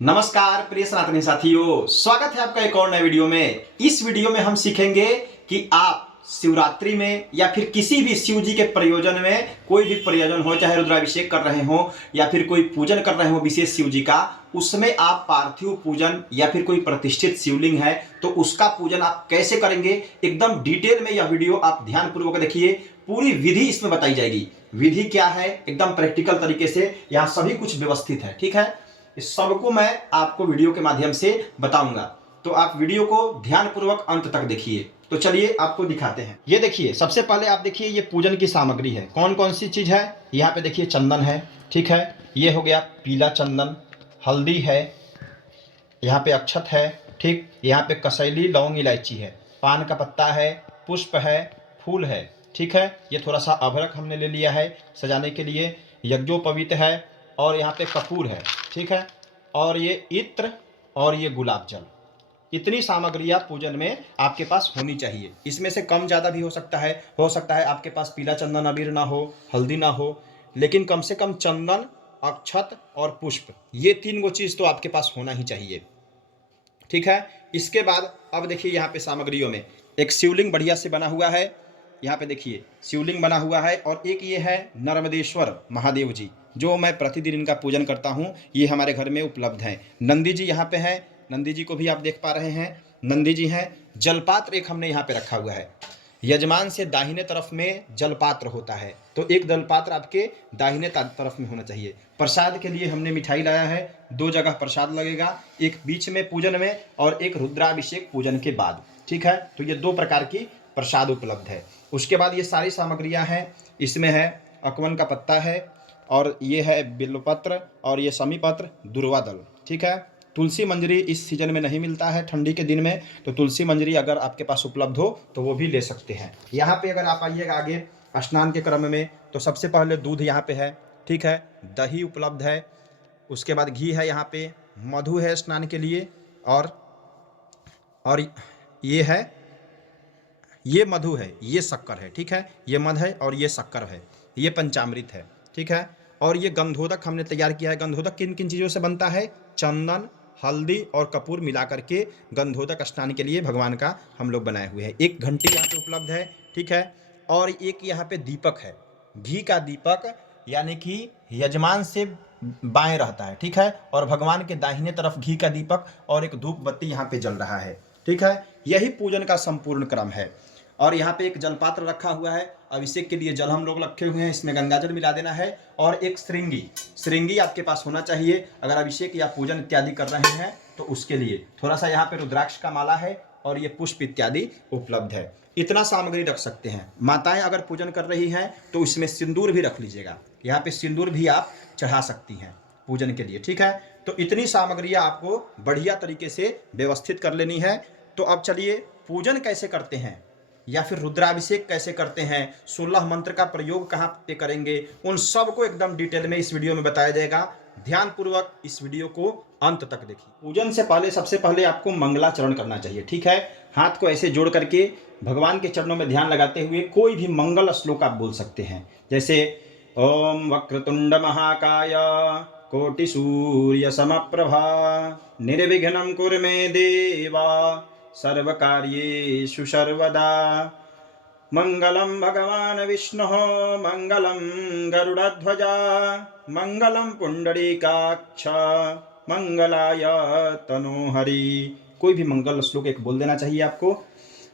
नमस्कार प्रिय सनातनी साथियों, स्वागत है आपका एक और नए वीडियो में। इस वीडियो में हम सीखेंगे कि आप शिवरात्रि में या फिर किसी भी शिव जी के प्रयोजन में, कोई भी प्रयोजन हो, चाहे रुद्राभिषेक कर रहे हो या फिर कोई पूजन कर रहे हो विशेष शिव जी का, उसमें आप पार्थिव पूजन या फिर कोई प्रतिष्ठित शिवलिंग है तो उसका पूजन आप कैसे करेंगे, एकदम डिटेल में यह वीडियो आप ध्यानपूर्वक देखिए। पूरी विधि इसमें बताई जाएगी। विधि क्या है, एकदम प्रैक्टिकल तरीके से यहाँ सभी कुछ व्यवस्थित है। ठीक है, इस सबको मैं आपको वीडियो के माध्यम से बताऊंगा, तो आप वीडियो को ध्यानपूर्वक अंत तक देखिए। तो चलिए आपको दिखाते हैं। ये देखिए, सबसे पहले आप देखिए ये पूजन की सामग्री है। कौन कौन सी चीज है यहाँ पे देखिए। चंदन है, ठीक है, ये हो गया पीला चंदन। हल्दी है, यहाँ पे अक्षत है, ठीक, यहाँ पे कसैली लौंग इलायची है, पान का पत्ता है, पुष्प है, फूल है, ठीक है। ये थोड़ा सा अभरक हमने ले लिया है सजाने के लिए। यज्ञोपवीत है और यहाँ पे कपूर है, ठीक है, और ये इत्र और ये गुलाब जल। इतनी सामग्रियां पूजन में आपके पास होनी चाहिए। इसमें से कम ज़्यादा भी हो सकता है आपके पास पीला चंदन अबीर ना हो, हल्दी ना हो, लेकिन कम से कम चंदन, अक्षत और पुष्प, ये तीन गो चीज़ तो आपके पास होना ही चाहिए। ठीक है, इसके बाद अब देखिए यहाँ पे सामग्रियों में एक शिवलिंग बढ़िया से बना हुआ है। यहाँ पे देखिए शिवलिंग बना हुआ है, और एक ये है नर्मदेश्वर महादेव जी, जो मैं प्रतिदिन इनका पूजन करता हूँ। ये हमारे घर में उपलब्ध हैं। नंदी जी यहाँ पे हैं, नंदी जी को भी आप देख पा रहे हैं, नंदी जी हैं। जलपात्र एक हमने यहाँ पे रखा हुआ है। यजमान से दाहिने तरफ में जलपात्र होता है, तो एक जलपात्र आपके दाहिने तरफ में होना चाहिए। प्रसाद के लिए हमने मिठाई लाया है, 2 जगह प्रसाद लगेगा, एक बीच में पूजन में और एक रुद्राभिषेक पूजन के बाद। ठीक है, तो ये 2 प्रकार की प्रसाद उपलब्ध है। उसके बाद ये सारी सामग्रियां हैं। इसमें है अकवन का पत्ता है, और ये है बिल्वपत्र, और ये समीपत्र, दुर्वा दल। ठीक है, तुलसी मंजरी इस सीजन में नहीं मिलता है ठंडी के दिन में, तो तुलसी मंजरी अगर आपके पास उपलब्ध हो तो वो भी ले सकते हैं। यहाँ पे अगर आप आइएगा आगे स्नान के क्रम में, तो सबसे पहले दूध यहाँ पे है, ठीक है, दही उपलब्ध है, उसके बाद घी है, यहाँ पे मधु है स्नान के लिए, और ये है, ये मधु है, ये शक्कर है, ठीक है, ये मध है और ये शक्कर है, ये पंचामृत है, ठीक है। और ये गंधोदक हमने तैयार किया है। गंधोदक किन किन चीज़ों से बनता है? चंदन, हल्दी और कपूर मिला करके गंधोदक स्नान के लिए भगवान का हम लोग बनाए हुए हैं। एक घंटी यहाँ पे उपलब्ध है, ठीक है, और एक यहाँ पे दीपक है, घी का दीपक, यानी कि यजमान से बाएं रहता है, ठीक है, और भगवान के दाहिने तरफ घी का दीपक और एक धूप बत्ती यहाँ पे जल रहा है। ठीक है, यही पूजन का संपूर्ण क्रम है। और यहाँ पे एक जलपात्र रखा हुआ है, अभिषेक के लिए जल हम लोग रखे हुए हैं, इसमें गंगाजल मिला देना है। और एक श्रृंगी आपके पास होना चाहिए, अगर अभिषेक या पूजन इत्यादि कर रहे हैं तो उसके लिए। थोड़ा सा यहाँ पे रुद्राक्ष का माला है, और ये पुष्प इत्यादि उपलब्ध है। इतना सामग्री रख सकते हैं। माताएं अगर पूजन कर रही हैं तो इसमें सिंदूर भी रख लीजिएगा, यहाँ पे सिंदूर भी आप चढ़ा सकती हैं पूजन के लिए। ठीक है, तो इतनी सामग्रियां आपको बढ़िया तरीके से व्यवस्थित कर लेनी है। तो अब चलिए पूजन कैसे करते हैं या फिर रुद्राभिषेक कैसे करते हैं, 16 मंत्र का प्रयोग कहाँ पे करेंगे, उन सब को एकदम डिटेल में इस वीडियो में बताया जाएगा। ध्यानपूर्वक इस वीडियो को अंत तक देखिए। पूजन से पहले सबसे पहले आपको मंगलाचरण करना चाहिए। ठीक है, हाथ को ऐसे जोड़ करके भगवान के चरणों में ध्यान लगाते हुए कोई भी मंगल श्लोक आप बोल सकते हैं, जैसे ओम वक्रतुंड महाकाय कोटि सूर्य समप्रभा निर्विघ्नं कुरु मे देवा सर्वकार्येषु सर्वदा मंगलम भगवान विष्णु मंगलम गरुड़ध्वजा मंगलम पुंडरीकाक्ष मंगलाय तनोहरि। कोई भी मंगल श्लोक एक बोल देना चाहिए आपको।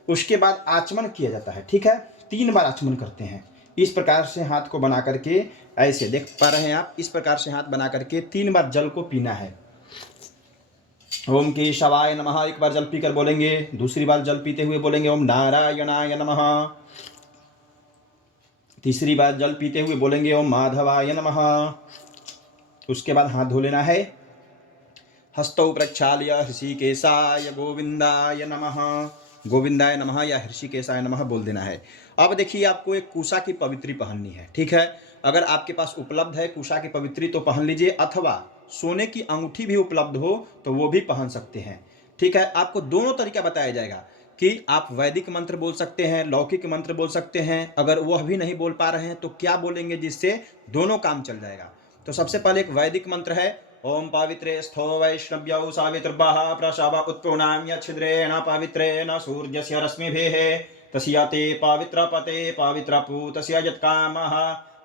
उसके बाद आचमन किया जाता है। ठीक है, 3 बार आचमन करते हैं। इस प्रकार से हाथ को बना करके, ऐसे देख पा रहे हैं आप, इस प्रकार से हाथ बना करके 3 बार जल को पीना है। ओम केशवाय नमः एक बार जल पीकर बोलेंगे, दूसरी बार जल पीते हुए बोलेंगे ओम नारायणाय नमः, तीसरी बार जल पीते हुए बोलेंगे ओम माधवाय नमः। उसके बाद हाथ धो लेना है। हस्तौ प्रक्षाल्य ऋषिकेशाय गोविंदाय नमः, गोविंदाय नमः या ऋषिकेशाय नमः बोल देना है। अब देखिए आपको एक कुशा की पवित्री पहननी है। ठीक है, अगर आपके पास उपलब्ध है कुशा की पवित्री तो पहन लीजिए, अथवा सोने की अंगूठी भी उपलब्ध हो तो वो भी पहन सकते हैं। ठीक है, आपको दोनों तरीका बताया जाएगा कि आप वैदिक मंत्र बोल सकते हैं, लौकिक मंत्र बोल सकते हैं। अगर वह भी नहीं बोल पा रहे हैं तो क्या बोलेंगे जिससे दोनों काम चल जाएगा। तो सबसे पहले एक वैदिक मंत्र है ओम पवित्रे स्थो वैष्णव्यौ सावित्र्भः प्रसव उत्पूर्णाम्य छिद्रेण पवित्रेण सूर्यस्य रश्मिभिः तस्य ते पवित्रपते पवित्रपूतस्य यत्कामः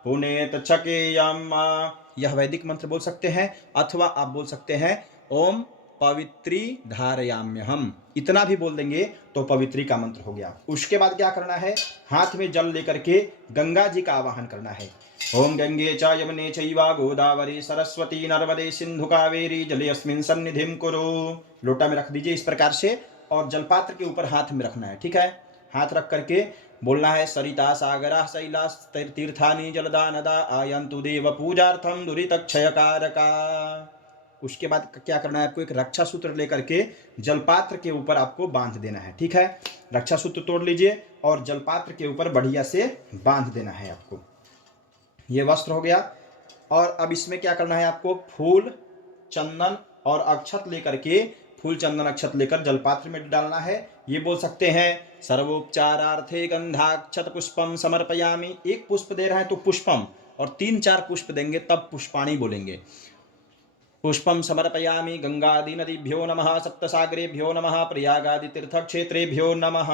पुनेत छकेयम्। यह वैदिक मंत्र बोल सकते हैं, अथवा आप बोल सकते हैं ओम पवित्री धारयाम्यहम्। इतना भी बोल देंगे तो पवित्री का मंत्र हो गया। उसके बाद क्या करना है, हाथ में जल लेकर के गंगा जी का आवाहन करना है। ओम गंगे च यमुने चैव गोदावरी सरस्वती नर्मदे सिंधु कावेरी जलेऽस्मिन् सन्निधिं कुरु। लोटा में रख दीजिए इस प्रकार से, और जलपात्र के ऊपर हाथ में रखना है। ठीक है, हाथ रख करके बोलना है सरिता सागरा शैला तीर्थानि जलदा नदा आयन्तु देव पूजार्थम दुरित क्षयकारका। उसके बाद क्या करना है, आपको एक रक्षा सूत्र लेकर के जलपात्र के ऊपर आपको बांध देना है। ठीक है, रक्षा सूत्र तोड़ लीजिए और जलपात्र के ऊपर बढ़िया से बांध देना है आपको। ये वस्त्र हो गया। और अब इसमें क्या करना है, आपको फूल चंदन और अक्षत लेकर के, फूल चंदन अक्षत लेकर जलपात्र में डालना है। ये बोल सकते हैं सर्वोपचारार्थे गंधाक्षत पुष्पम समर्पयामि। एक पुष्प दे रहा है तो पुष्पम, और 3-4 पुष्प देंगे तब पुष्पाणी बोलेंगे। पुष्पम समर्पयामि गंगादि नदीभ्यो नमः सप्तसागरेभ्यो नमः प्रयागादि तीर्थ क्षेत्रेभ्यो नमः।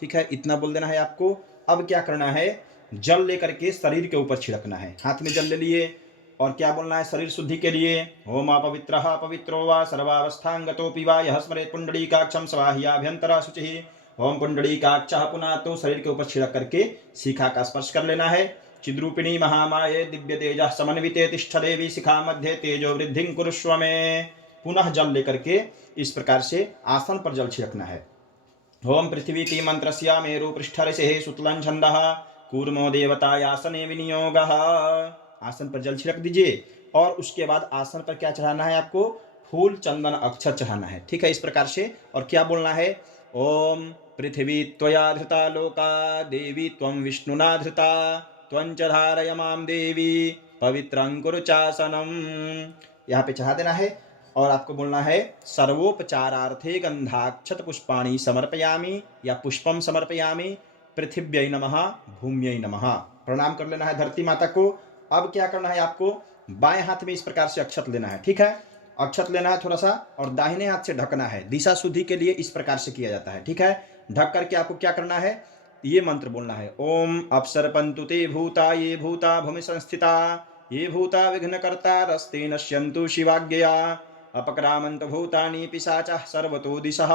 ठीक है, इतना बोल देना है आपको। अब क्या करना है, जल लेकर के शरीर के ऊपर छिड़कना है। हाथ में जल ले लिए और क्या बोलना है, शरीर शुद्धि के लिए ओम अपवित्रः पवित्रो वा सर्वावस्थांगतोऽपि वा यः स्मरेत् पुंडरीकाक्षं स्वाह्याभ्यंतरा शुचिः। ओम पुंडरीकाक्षः पुनः तो शरीर के ऊपर छिड़क करके शिखा का स्पर्श कर लेना है। चिद्रूपिणी महामाये दिव्य तेजः समन्विते तिष्ठ देवी शिखा मध्ये तेजो वृद्धिं कुरुष्व में। पुनः जल लेकर के इस प्रकार से आसन पर जल छिड़कना है। ओम पृथ्वीति मंत्रस्य मेरु पृष्ठऋषेः सुतलं छन्दः कूर्मो देवतायासने विनियोगः। आसन पर जल छिड़क दीजिए और उसके बाद आसन पर क्या चढ़ाना है, आपको फूल चंदन अक्षत चढ़ाना है। ठीक है, इस प्रकार से। और क्या बोलना है, ओम पृथ्वी त्वया धृता लोका देवी त्वं विष्णुना धृता त्वं च धारय मां देवी पवित्रं कुरु चासनम। यहाँ पे चढ़ा देना है और आपको बोलना है सर्वोपचारार्थे गंधाक्षत पुष्पाणि समर्पयामि या पुष्पम समर्पयामि पृथिव्यै नमः भूम्यै नमः। प्रणाम कर लेना है धरती माता को। अब क्या करना है, आपको बाएं हाथ में इस प्रकार से अक्षत लेना है। ठीक है, अक्षत लेना है थोड़ा सा और दाहिने हाथ से ढकना है। दिशा शुद्धि के लिए इस प्रकार से किया जाता है। ठीक है, ढक करके आपको क्या करना है, ये मंत्र बोलना है ओम अपसर्पन्तु ते भूता ये भूता भूमि संस्थिता ये भूता विघ्नकर्ता रस्ते नश्यन्तु शिवाज्ञया अपक्रामन्त भूतानि पिशाचः सर्वतो दिशः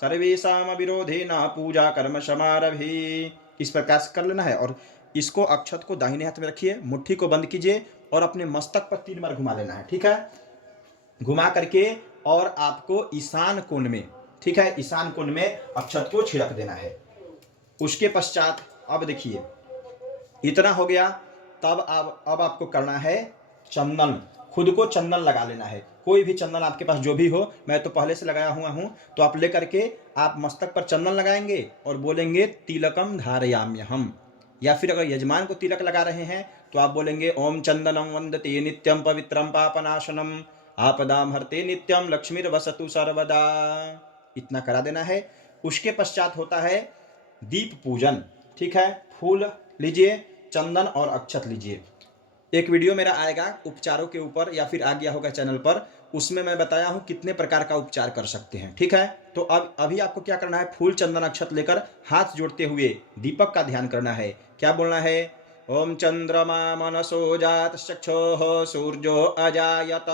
सर्वेषां विरोधेन पूजा कर्म समारभे। इस प्रकार से कर लेना है और इसको अक्षत को दाहिने हाथ में रखिए, मुट्ठी को बंद कीजिए और अपने मस्तक पर 3 बार घुमा लेना है। ठीक है, घुमा करके और आपको ईशान कोण में, ठीक है, ईशान कोण में अक्षत को छिड़क देना है। उसके पश्चात अब देखिए इतना हो गया। तब अब आपको करना है चंदन, खुद को चंदन लगा लेना है। कोई भी चंदन आपके पास जो भी हो, मैं तो पहले से लगाया हुआ हूं, तो आप लेकर के आप मस्तक पर चंदन लगाएंगे और बोलेंगे तिलकम धारयाम्यहम्। या फिर अगर यजमान को तिलक लगा रहे हैं तो आप बोलेंगे ओम चंदनम वंदते नित्यम पवित्रम पापनाशनम आपदाम हरते नित्यम लक्ष्मीर्वसतु सर्वदा। इतना करा देना है। उसके पश्चात होता है दीप पूजन। ठीक है, फूल लीजिए, चंदन और अक्षत लीजिए। एक वीडियो मेरा आएगा उपचारों के ऊपर, या फिर आ गया होगा चैनल पर, उसमें मैं बताया हूं कितने प्रकार का उपचार कर सकते हैं। ठीक है, तो अब अभी आपको क्या करना है, फूल चंदन अक्षत लेकर हाथ जोड़ते हुए दीपक का ध्यान करना है। क्या बोलना है, ओम चंद्रमा मनसो जात चक्षोः सूर्यो अजायत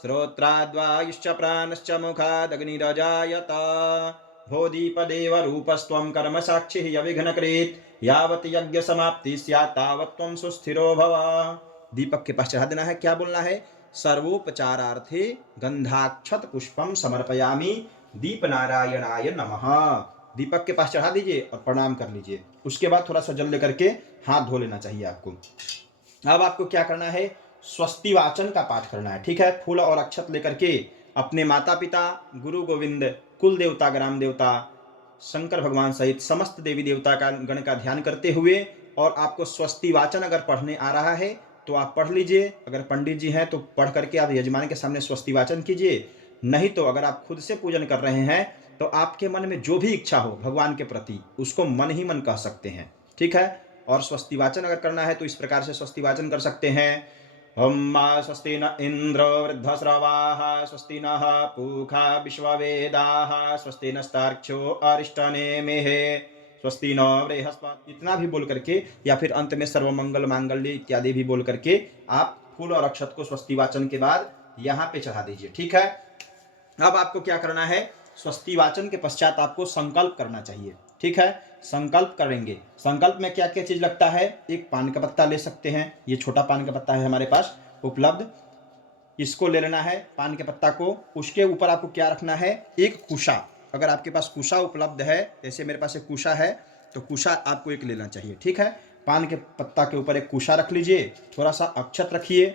श्रोत्राद्वायुश्च प्राणश्च मुखादग्निरजायत भोदीपदेव रूपस्त्वं कर्म साक्षिः यविघ्नकृत् यावत् यज्ञ समाप्ति स्यात् तावत् त्वं सुस्थिरो भव। दीपक के पास चढ़ा देना है। क्या बोलना है, सर्वोपचारार्थे गंधाक्षत पुष्पम समर्पयामि दीप नारायणाय नमः। दीपक के पास चढ़ा दीजिए और प्रणाम कर लीजिए। उसके बाद थोड़ा सा जल लेकर के हाथ धो लेना चाहिए आपको। अब आपको क्या करना है, स्वस्ति वाचन का पाठ करना है। ठीक है, फूल और अक्षत लेकर के अपने माता पिता, गुरु गोविंद, कुल देवता, ग्राम देवता, शंकर भगवान सहित समस्त देवी देवता का गण का ध्यान करते हुए, और आपको स्वस्ति वाचन अगर पढ़ने आ रहा है तो आप पढ़ लीजिए। अगर पंडित जी हैं तो पढ़ करके आप यजमान के सामने स्वस्ति वाचन कीजिए। नहीं तो अगर आप खुद से पूजन कर रहे हैं तो आपके मन में जो भी इच्छा हो भगवान के प्रति उसको मन ही मन कह सकते हैं। ठीक है, और स्वस्ति वाचन अगर करना है तो इस प्रकार से स्वस्ति वाचन कर सकते हैं। ओम मा स्वस्ति न इंद्र वृद्धश्रवाः स्वस्ति नः पूषा विश्ववेदाः स्वस्ति नस्तार्क्ष्यो अरिष्टनेमिः स्वस्ति न बृहस्पति। इतना भी बोल करके या फिर अंत में सर्वमंगल मांगल्य इत्यादि भी बोल करके आप फूल और अक्षत को स्वस्ति वाचन के बाद यहाँ पे चढ़ा दीजिए। ठीक है, अब आपको क्या करना है, स्वस्ति वाचन के पश्चात आपको संकल्प करना चाहिए। ठीक है, संकल्प करेंगे। संकल्प में क्या क्या चीज लगता है, एक पान का पत्ता ले सकते हैं, ये छोटा पान का पत्ता है हमारे पास उपलब्ध, इसको ले लेना है पान के पत्ता को। उसके ऊपर आपको क्या रखना है, एक कुशा। अगर आपके पास कुशा उपलब्ध है, जैसे मेरे पास एक कुशा है, तो कुशा आपको एक लेना चाहिए। ठीक है, पान के पत्ता के ऊपर एक कुशा रख लीजिए, थोड़ा सा अक्षत रखिए,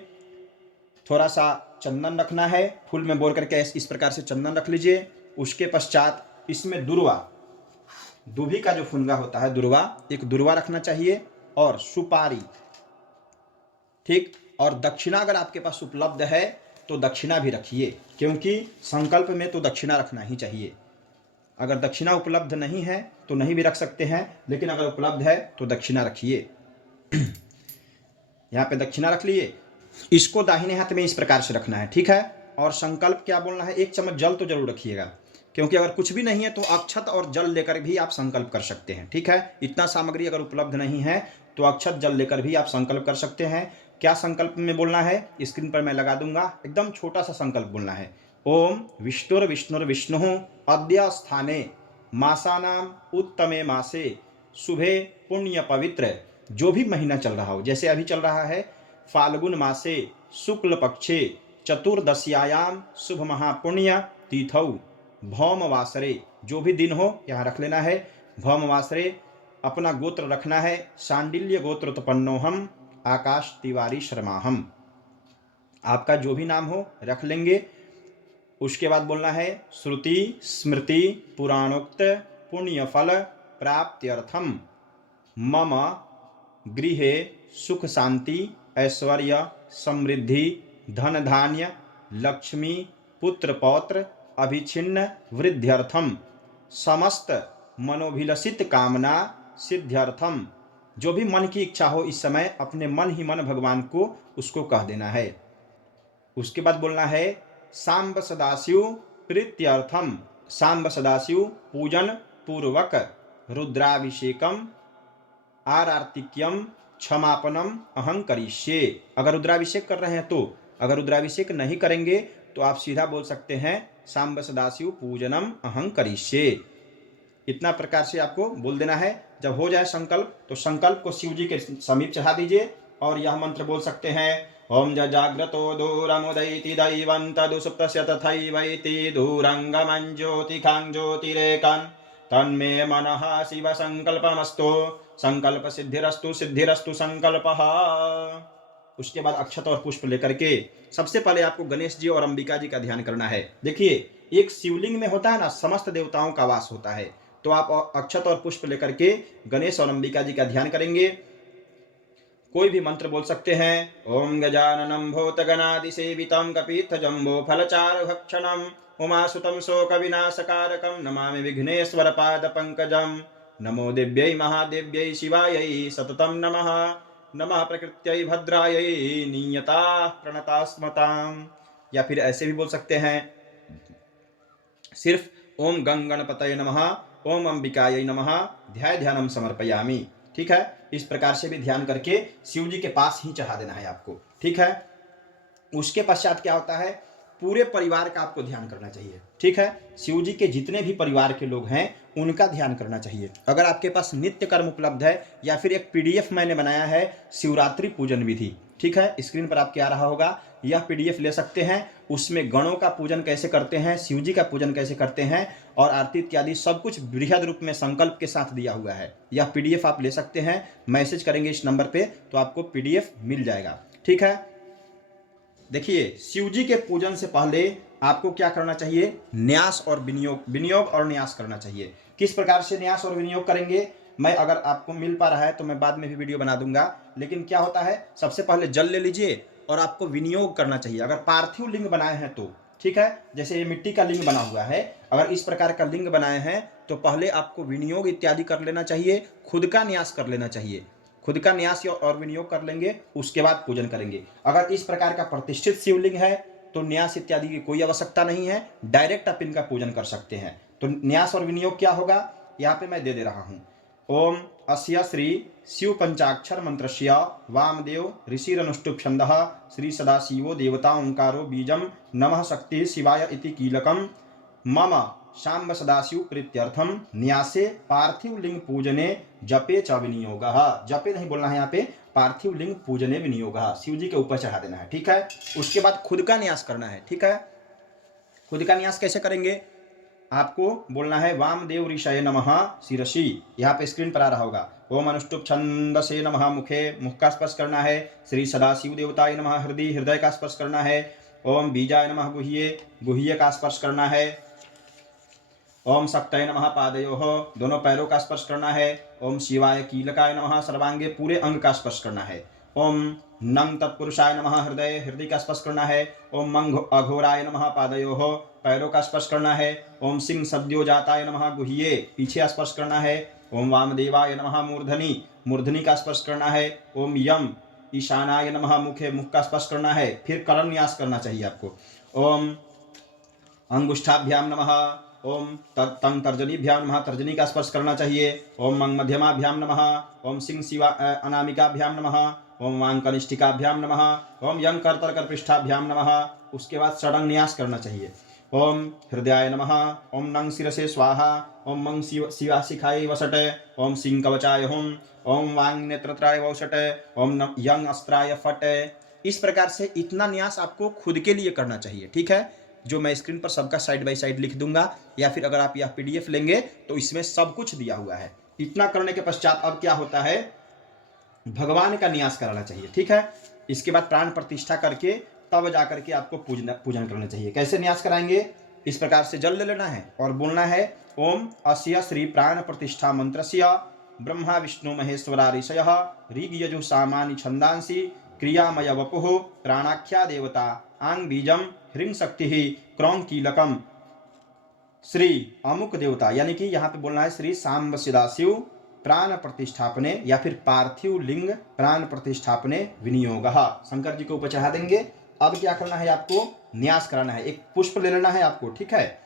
थोड़ा सा चंदन रखना है, फूल में बोर करके इस प्रकार से चंदन रख लीजिए। उसके पश्चात इसमें दुर्वा, दुभी का जो फुनगा होता है दुर्वा, एक दुर्वा रखना चाहिए, और सुपारी। ठीक, और दक्षिणा अगर आपके पास उपलब्ध है तो दक्षिणा भी रखिए, क्योंकि संकल्प में तो दक्षिणा रखना ही चाहिए। अगर दक्षिणा उपलब्ध नहीं है तो नहीं भी रख सकते हैं, लेकिन अगर उपलब्ध है तो दक्षिणा रखिए। यहाँ पे दक्षिणा रख लिए। इसको दाहिने हाथ में इस प्रकार से रखना है। ठीक है, और संकल्प क्या बोलना है, एक चम्मच जल तो जरूर रखिएगा, क्योंकि अगर कुछ भी नहीं है तो अक्षत और जल लेकर भी आप संकल्प कर सकते हैं। ठीक है, इतना सामग्री अगर उपलब्ध नहीं है तो अक्षत जल लेकर भी आप संकल्प कर सकते हैं। क्या संकल्प में बोलना है, स्क्रीन पर मैं लगा दूंगा, एकदम छोटा सा संकल्प बोलना है। ओम विष्णुर्विष्णुर्विष्णु अद्य स्थाने मासानाम उत्तमे मासे शुभे पुण्य पवित्र। जो भी महीना चल रहा हो, जैसे अभी चल रहा है फाल्गुन मासे शुक्ल पक्षे चतुर्दश्यायाम शुभ महापुण्य तिथौ भौम वासरे, जो भी दिन हो यहाँ रख लेना है। भौम वासरे अपना गोत्र रखना है, शांडिल्य गोत्र उत्पन्नोहम आकाश तिवारी शर्माहम, आपका जो भी नाम हो रख लेंगे। उसके बाद बोलना है श्रुति स्मृति पुराणोक्त पुण्य फल प्राप्त्यर्थम मम गृहे सुख शांति ऐश्वर्य समृद्धि धन धान्य लक्ष्मी पुत्र पौत्र अभिछिन्न वृद्ध्यर्थम समस्त मनोभिलषित कामना सिद्ध्यर्थम। जो भी मन की इच्छा हो इस समय अपने मन ही मन भगवान को उसको कह देना है। उसके बाद बोलना है सांब सदाशिव प्रीत्यर्थम, सांब सदाशिव पूजन पूर्वक रुद्राभिषेकम आरार्तिक्यम क्षमापनम अहं करिष्ये। अगर रुद्राभिषेक कर रहे हैं तो, अगर रुद्राभिषेक नहीं करेंगे तो आप सीधा बोल सकते हैं सांब सदाशिव पूजनम अहं करिष्ये। इतना प्रकार से आपको बोल देना है। जब हो जाए संकल्प तो संकल्प को शिव जी के समीप चढ़ा दीजिए और यह मंत्र बोल सकते हैं ओम जाग्रतो दूरमुदैति दैवं तदुसुप्तस्य तथैवैति दूरंगमं ज्योतिखां ज्योतिरेकं तन्मे मनः शिव संकल्पमस्तु संकल्प सिद्धिरस्तु सिद्धिरस्तु संकल्पः। उसके बाद अक्षत और पुष्प लेकर के सबसे पहले आपको गणेश जी और अंबिका जी का ध्यान करना है। देखिए, एक शिवलिंग में होता है ना, समस्त देवताओं का वास होता है, तो आप अक्षत और पुष्प लेकर के गणेश और अंबिका जी का ध्यान करेंगे। कोई भी मंत्र बोल सकते हैं ओम गजाननं भूतगणादिसेवितं कपीत्थजम्बो फलचारुभक्षणं उमासुतं शोकविनाशकारकं नमामि विघ्नेश्वरपादपङ्कजं। नमो दिव्यै महादेव्यै शिवायै सततं नमः। नमः प्रकृत्यै भद्रायै नियता प्रणतास्मताम्। या फिर ऐसे भी बोल सकते हैं सिर्फ ओम गं गणपतये नमः ओम अंबिकायै नमः ध्याय ध्यानम समर्पयामि। ठीक है, इस प्रकार से भी ध्यान करके शिव जी के पास ही चढ़ा देना है आपको। ठीक है, उसके पश्चात क्या होता है, पूरे परिवार का आपको ध्यान करना चाहिए। ठीक है, शिव जी के जितने भी परिवार के लोग हैं उनका ध्यान करना चाहिए। अगर आपके पास नित्य कर्म उपलब्ध है या फिर एक पीडीएफ मैंने बनाया है शिवरात्रि पूजन विधि, ठीक है, स्क्रीन पर आपके आ रहा होगा, यह पीडीएफ ले सकते हैं। उसमें गणों का पूजन कैसे करते हैं, शिव जी का पूजन कैसे करते हैं और आरती इत्यादि सब कुछ बृहद रूप में संकल्प के साथ दिया हुआ है। यह पीडीएफ आप ले सकते हैं, मैसेज करेंगे इस नंबर पे तो आपको पीडीएफ मिल जाएगा। ठीक है, देखिए, शिव जी के पूजन से पहले आपको क्या करना चाहिए, न्यास और विनियोग और न्यास करना चाहिए। किस प्रकार से न्यास और विनियोग करेंगे, मैं अगर आपको मिल पा रहा है तो मैं बाद में भी वीडियो बना दूंगा। लेकिन क्या होता है, सबसे पहले जल ले लीजिए और आपको विनियोग करना चाहिए। अगर पार्थिव लिंग बनाए हैं तो ठीक है, जैसे ये मिट्टी का लिंग बना हुआ है, अगर इस प्रकार का लिंग बनाए हैं तो पहले आपको विनियोग इत्यादि कर लेना चाहिए, खुद का न्यास कर लेना चाहिए। खुद का न्यास और विनियोग कर लेंगे, उसके बाद पूजन करेंगे। अगर इस प्रकार का प्रतिष्ठित शिवलिंग है तो न्यास इत्यादि की कोई आवश्यकता नहीं है, डायरेक्ट आप इनका पूजन कर सकते हैं। तो न्यास और विनियोग क्या होगा, यहाँ पे मैं दे रहा हूँ। ओम अस्य श्री शिव पंचाक्षर मंत्रस्य वामदेव ऋषिरनुष्टुप छंदः श्री सदाशिवो देवता ओंकारो बीजम नमः शक्ति शिवाय इति कीलकम मम शाम्ब सदाशिव प्रीत्यर्थम न्यासे पार्थिव लिंग पूजने जपे च विनियोगः। जपे नहीं बोलना है यहाँ पे, पार्थिव लिंग पूजने विनियोगः, शिव जी के ऊपर चढ़ा देना है, ठीक है। उसके बाद खुद का न्यास करना है, ठीक है। खुद का न्यास कैसे करेंगे, आपको बोलना है वामदेव ऋषये नमः शिरसी, यहाँ पे स्क्रीन पर आ रहा होगा। ओम अनुष्टुप छंदसे नमः मुखे, मुख का स्पर्श करना है। श्री सदाशिव देवताय नमः हृदय, हृदय का स्पर्श करना है। ओम बीजाय नमः गुह्ये, गुह्य का स्पर्श करना है। ओम शक्तये नमः पादयोः, दोनों पैरों का स्पर्श करना है। ओम शिवाय कीलकाय नमः सर्वांगे, पूरे अंग का स्पर्श करना है। ओम नम तत्पुरुषाय नमः हृदय, हृदय का स्पर्श करना है। ओम मंग अघोराय नमः पादयोः, पैरों का स्पर्श करना है। ओम सिंह सद्योजाताय नमः गुह्ये, पीछे स्पर्श करना है। ओम वामदेवाय नमः मूर्धनि, मूर्धनि का स्पर्श करना है। ओम यम ईशानाय नमः मुखे, मुख का स्पर्श करना है। फिर करण न्यास करना चाहिए आपको। ओम अंगुष्ठाभ्याम नमः, ओम तंग तर्जनीभ्याम नमः, तर्जनी का स्पर्श करना चाहिए। ओम मंग मध्यमाभ्याम नमः, ओम सिंह शिवा अनामिकाभ्याम नमः, ओम वांग कनिष्ठिकाभ्याम नमः, ओम यंग करतल पृष्ठाभ्याम नमः। उसके बाद षडंग न्यास करना चाहिए। ओम हृदयाय नमः, ओम नंग शिरसे स्वाहा, ओम मंग शिवा शिखाय वसट, ओम सिंह कवचाय हुम, ओम वांग नेत्रत्राय वसट, ओम यंग अस्त्राय फट। इस प्रकार से इतना न्यास आपको खुद के लिए करना चाहिए, ठीक है। जो मैं स्क्रीन पर सबका साइड बाय साइड लिख दूंगा, या फिर अगर आप यह पीडीएफ लेंगे तो इसमें सब कुछ दिया हुआ है। इतना करने के पश्चात अब क्या होता है, भगवान का न्यास कराना चाहिए, ठीक है। इसके बाद प्राण प्रतिष्ठा करके तब जाकर के आपको पूजन करना चाहिए। कैसे न्यास कराएंगे, इस प्रकार से जल ले लेना है और बोलना है ओम अस्य श्री प्राण प्रतिष्ठा मंत्रस्य ब्रह्मा विष्णु महेश्वरा ऋषयः ऋग यजु सामानि छंदांसि क्रियामय वपुः प्राणाख्या देवता आंग बीजम ह्रीं शक्ति क्रौं कीलकम श्री अमुक देवता, यानी कि यहाँ पे बोलना है श्री सांब सदाशिव प्राण प्रतिष्ठापने, या फिर पार्थिव लिंग प्राण प्रतिष्ठापने विनियोगः, शंकर जी को ऊपर चढ़ा देंगे। अब क्या करना है, आपको न्यास कराना है। एक पुष्प ले लेना है आपको, ठीक है,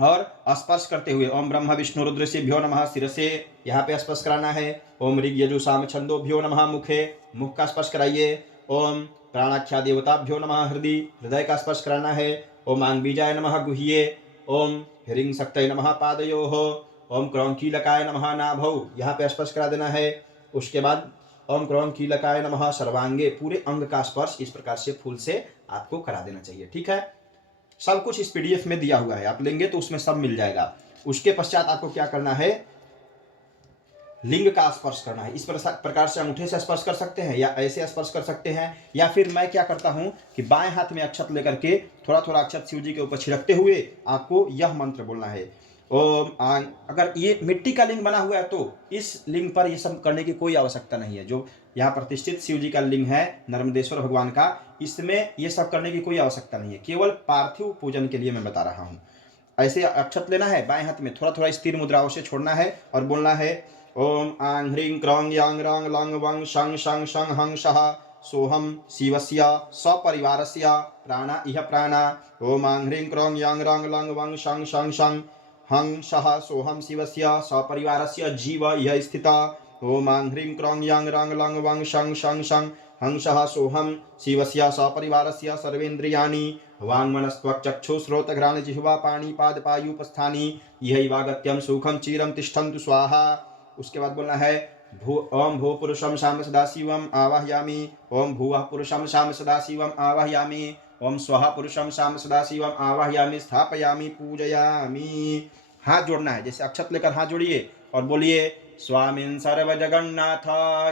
और स्पर्श करते हुए ओम ब्रह्म विष्णु रुद्रसेभ्यो नमः शिरसे, यहाँ पे स्पर्श कराना है। ओम ऋग यजु साम छंदोभ्यो नमः मुखे, मुख का स्पर्श कराइए। ओम प्राणाख्या देवताभ्यो नमः हृदय, हृदय का स्पर्श कराना है। ओम आंग बीजाय नमः गुह्ये, ओम ह्रीं शक्तये नमः पादयोः, ओम क्रौं कीलकाय नमः नाभौ, यहाँ पे स्पर्श करा देना है। उसके बाद ओम क्रौं कीलकाय नमः सर्वांगे, पूरे अंग का स्पर्श इस प्रकार से फूल से आपको करा देना चाहिए, ठीक है। सब कुछ इस पीडीएफ में दिया हुआ है, आप लेंगे तो उसमें सब मिल जाएगा। उसके पश्चात आपको क्या करना है, लिंग का स्पर्श करना है। इस प्रकार से अंगूठे से स्पर्श कर सकते हैं, या ऐसे स्पर्श कर सकते हैं, या फिर मैं क्या करता हूं कि बाएं हाथ में अक्षत लेकर के थोड़ा थोड़ा अक्षत शिव जी के ऊपर छिड़कते हुए आपको यह मंत्र बोलना है। ओम आंग, अगर ये मिट्टी का लिंग बना हुआ है तो इस लिंग पर ये सब करने की कोई आवश्यकता नहीं है। जो यहाँ प्रतिष्ठित शिव जी का लिंग है नर्मदेश्वर भगवान का, इसमें ये सब करने की कोई आवश्यकता नहीं है, केवल पार्थिव पूजन के लिए मैं बता रहा हूँ। ऐसे अक्षत लेना है, बाएं हाथ में थोड़ा थोड़ा स्थिर मुद्राओं से छोड़ना है और बोलना है ओम आंग ह्रीं क्रौं यांग रंग लंग वंग शंग शंग शंग हंग शः सोहम शिवस्य सपरिवारस्य प्राणा इह प्राणा। ओम आंग ह्रीं क्रौं यांग रंग लंग वंग शंग शंग शंग हंग शः सोहम शिवस्य सपरिवारस्य जीव इह स्थिता। ओम आंग ह्रीं क्रौं यांग रंग लंग वंग शंग शंग शंग हंग शः सोहम शिवस्य सपरिवारस्य सर्वेन्द्रियाणि वाङ्मनस्त्वक्चक्षुश्रोत्रघ्राण जिह्वा पाणिपादपायूपस्थानि यहैवागत्यं सुखं चिरं तिष्ठन्तु स्वाहा। उसके बाद बोलना है ओम भू पुरुषम शाम सदाशिवम आवाहयामि, ओम भुवः पुरुषम शाम सदाशिवम आवाहयामि, ओम स्वः पुरुषम शाम सदाशिवम आवाहयामि स्थापयामि पूजयामि। हाथ जोड़ना है, जैसे अक्षत लेकर हाथ जोड़िए और बोलिए स्वामिन् सर्वजगन्नाथ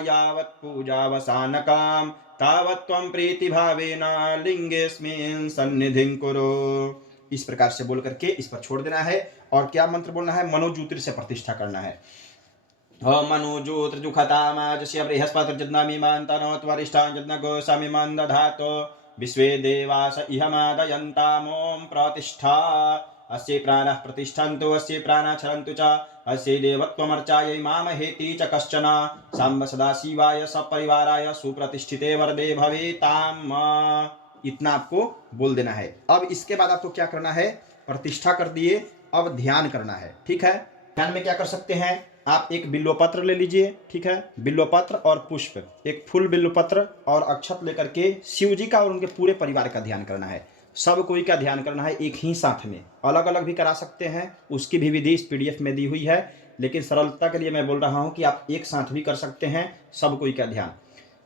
यावत् पूजावसानकाम तावत् त्वं प्रीतिभावेन लिंगेस्मिन् सन्निधिं कुरु। इस प्रकार से बोल करके इस पर छोड़ देना है। और क्या मंत्र बोलना है, मनोज्योतिर से प्रतिष्ठा करना है। मनोज्योतिर्जुखतामाजस्य बृहस्पतिर्जज्ञमिमान् तनोत्वरिष्ठान् जज्ञगोसामिमान् दधातो विश्वे देवास इह मादयन्तामों प्रतिष्ठा अस्य प्राणः प्रतिष्ठन्तु अस्य प्राणः चरन्तु च अस्य देवत्वमर्चायै मामहेति च कश्चन साम्ब सदाशिवाय सपरिवाराय सुप्रतिष्ठिते वरदे भवेताम्। इतना आपको बोल देना है। अब इसके बाद आपको क्या करना है, प्रतिष्ठा कर दिए, अब ध्यान करना है। ठीक है, ध्यान में क्या कर सकते हैं आप, एक बिल्वपत्र ले लीजिए। ठीक है, बिल्वपत्र और पुष्प, एक फूल बिल्वपत्र और अक्षत लेकर के शिव जी का और उनके पूरे परिवार का ध्यान करना है। सब कोई का ध्यान करना है एक ही साथ में, अलग अलग भी करा सकते हैं, उसकी भी विधि इस PDF में दी हुई है, लेकिन सरलता के लिए मैं बोल रहा हूं कि आप एक साथ भी कर सकते हैं सब कोई का ध्यान।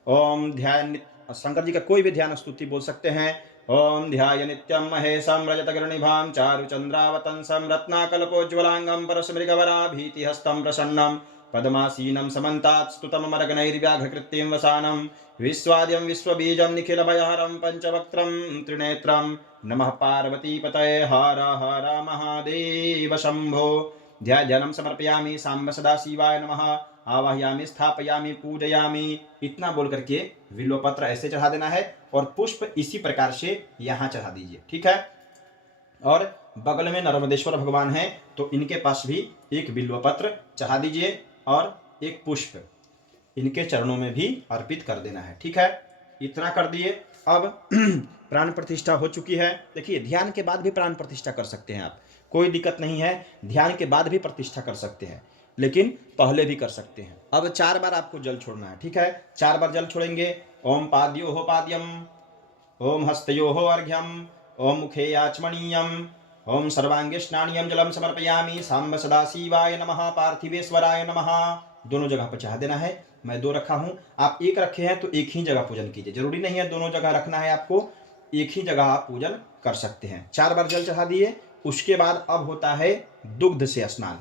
ओम ध्यान, शंकर जी का कोई भी ध्यान स्तुति बोल सकते हैं। ओम ध्याय नित्यं महेशं रजतगर्णिभां चारुचंद्रावतंसं रत्नाकल्पोज्ज्वलांगं परशुमृगवराभीतिहस्तं प्रसन्नं पद्मासीनं समन्तात् स्तुतममरगणैर्व्याघ्रकृत्यं वसानं विश्वाद्यं विश्वबीजं निखिलभयहरं पञ्चवक्त्रं त्रिनेत्रं नमः पार्वतीपतये हर हर महादेव शंभो। ध्यानं समर्पयामि साम्ब सदाशिवाय नमः आवाहयामि स्थापयामि पूजयामि। इतना बोल करके बिल्वपत्र ऐसे चढ़ा देना है और पुष्प इसी प्रकार से यहाँ चढ़ा दीजिए। ठीक है, और बगल में नर्मदेश्वर भगवान है तो इनके पास भी एक बिल्वपत्र चढ़ा दीजिए और एक पुष्प इनके चरणों में भी अर्पित कर देना है। ठीक है, इतना कर दिए। अब प्राण प्रतिष्ठा हो चुकी है। देखिए, ध्यान के बाद भी प्राण प्रतिष्ठा कर सकते हैं आप, कोई दिक्कत नहीं है, ध्यान के बाद भी प्रतिष्ठा कर सकते हैं, लेकिन पहले भी कर सकते हैं। अब 4 बार आपको जल छोड़ना है। ठीक है, 4 बार जल छोड़ेंगे। ओम पाद्यो हो पाद्यम, ओम हस्तयो हो अर्घ्यम, ओम मुखे आचमनीयम, ओम सर्वांगे स्नानियम जलम समर्पयामि साम्ब सदाशिवाय नमः पार्थिवेश्वराय नमः। दोनों जगह पर चढ़ा देना है। मैं 2 रखा हूं, आप 1 रखे हैं तो एक ही जगह पूजन कीजिए, जरूरी नहीं है दोनों जगह रखना है आपको, एक ही जगह आप पूजन कर सकते हैं। 4 बार जल चढ़ा दिए। उसके बाद अब होता है दुग्ध से स्नान।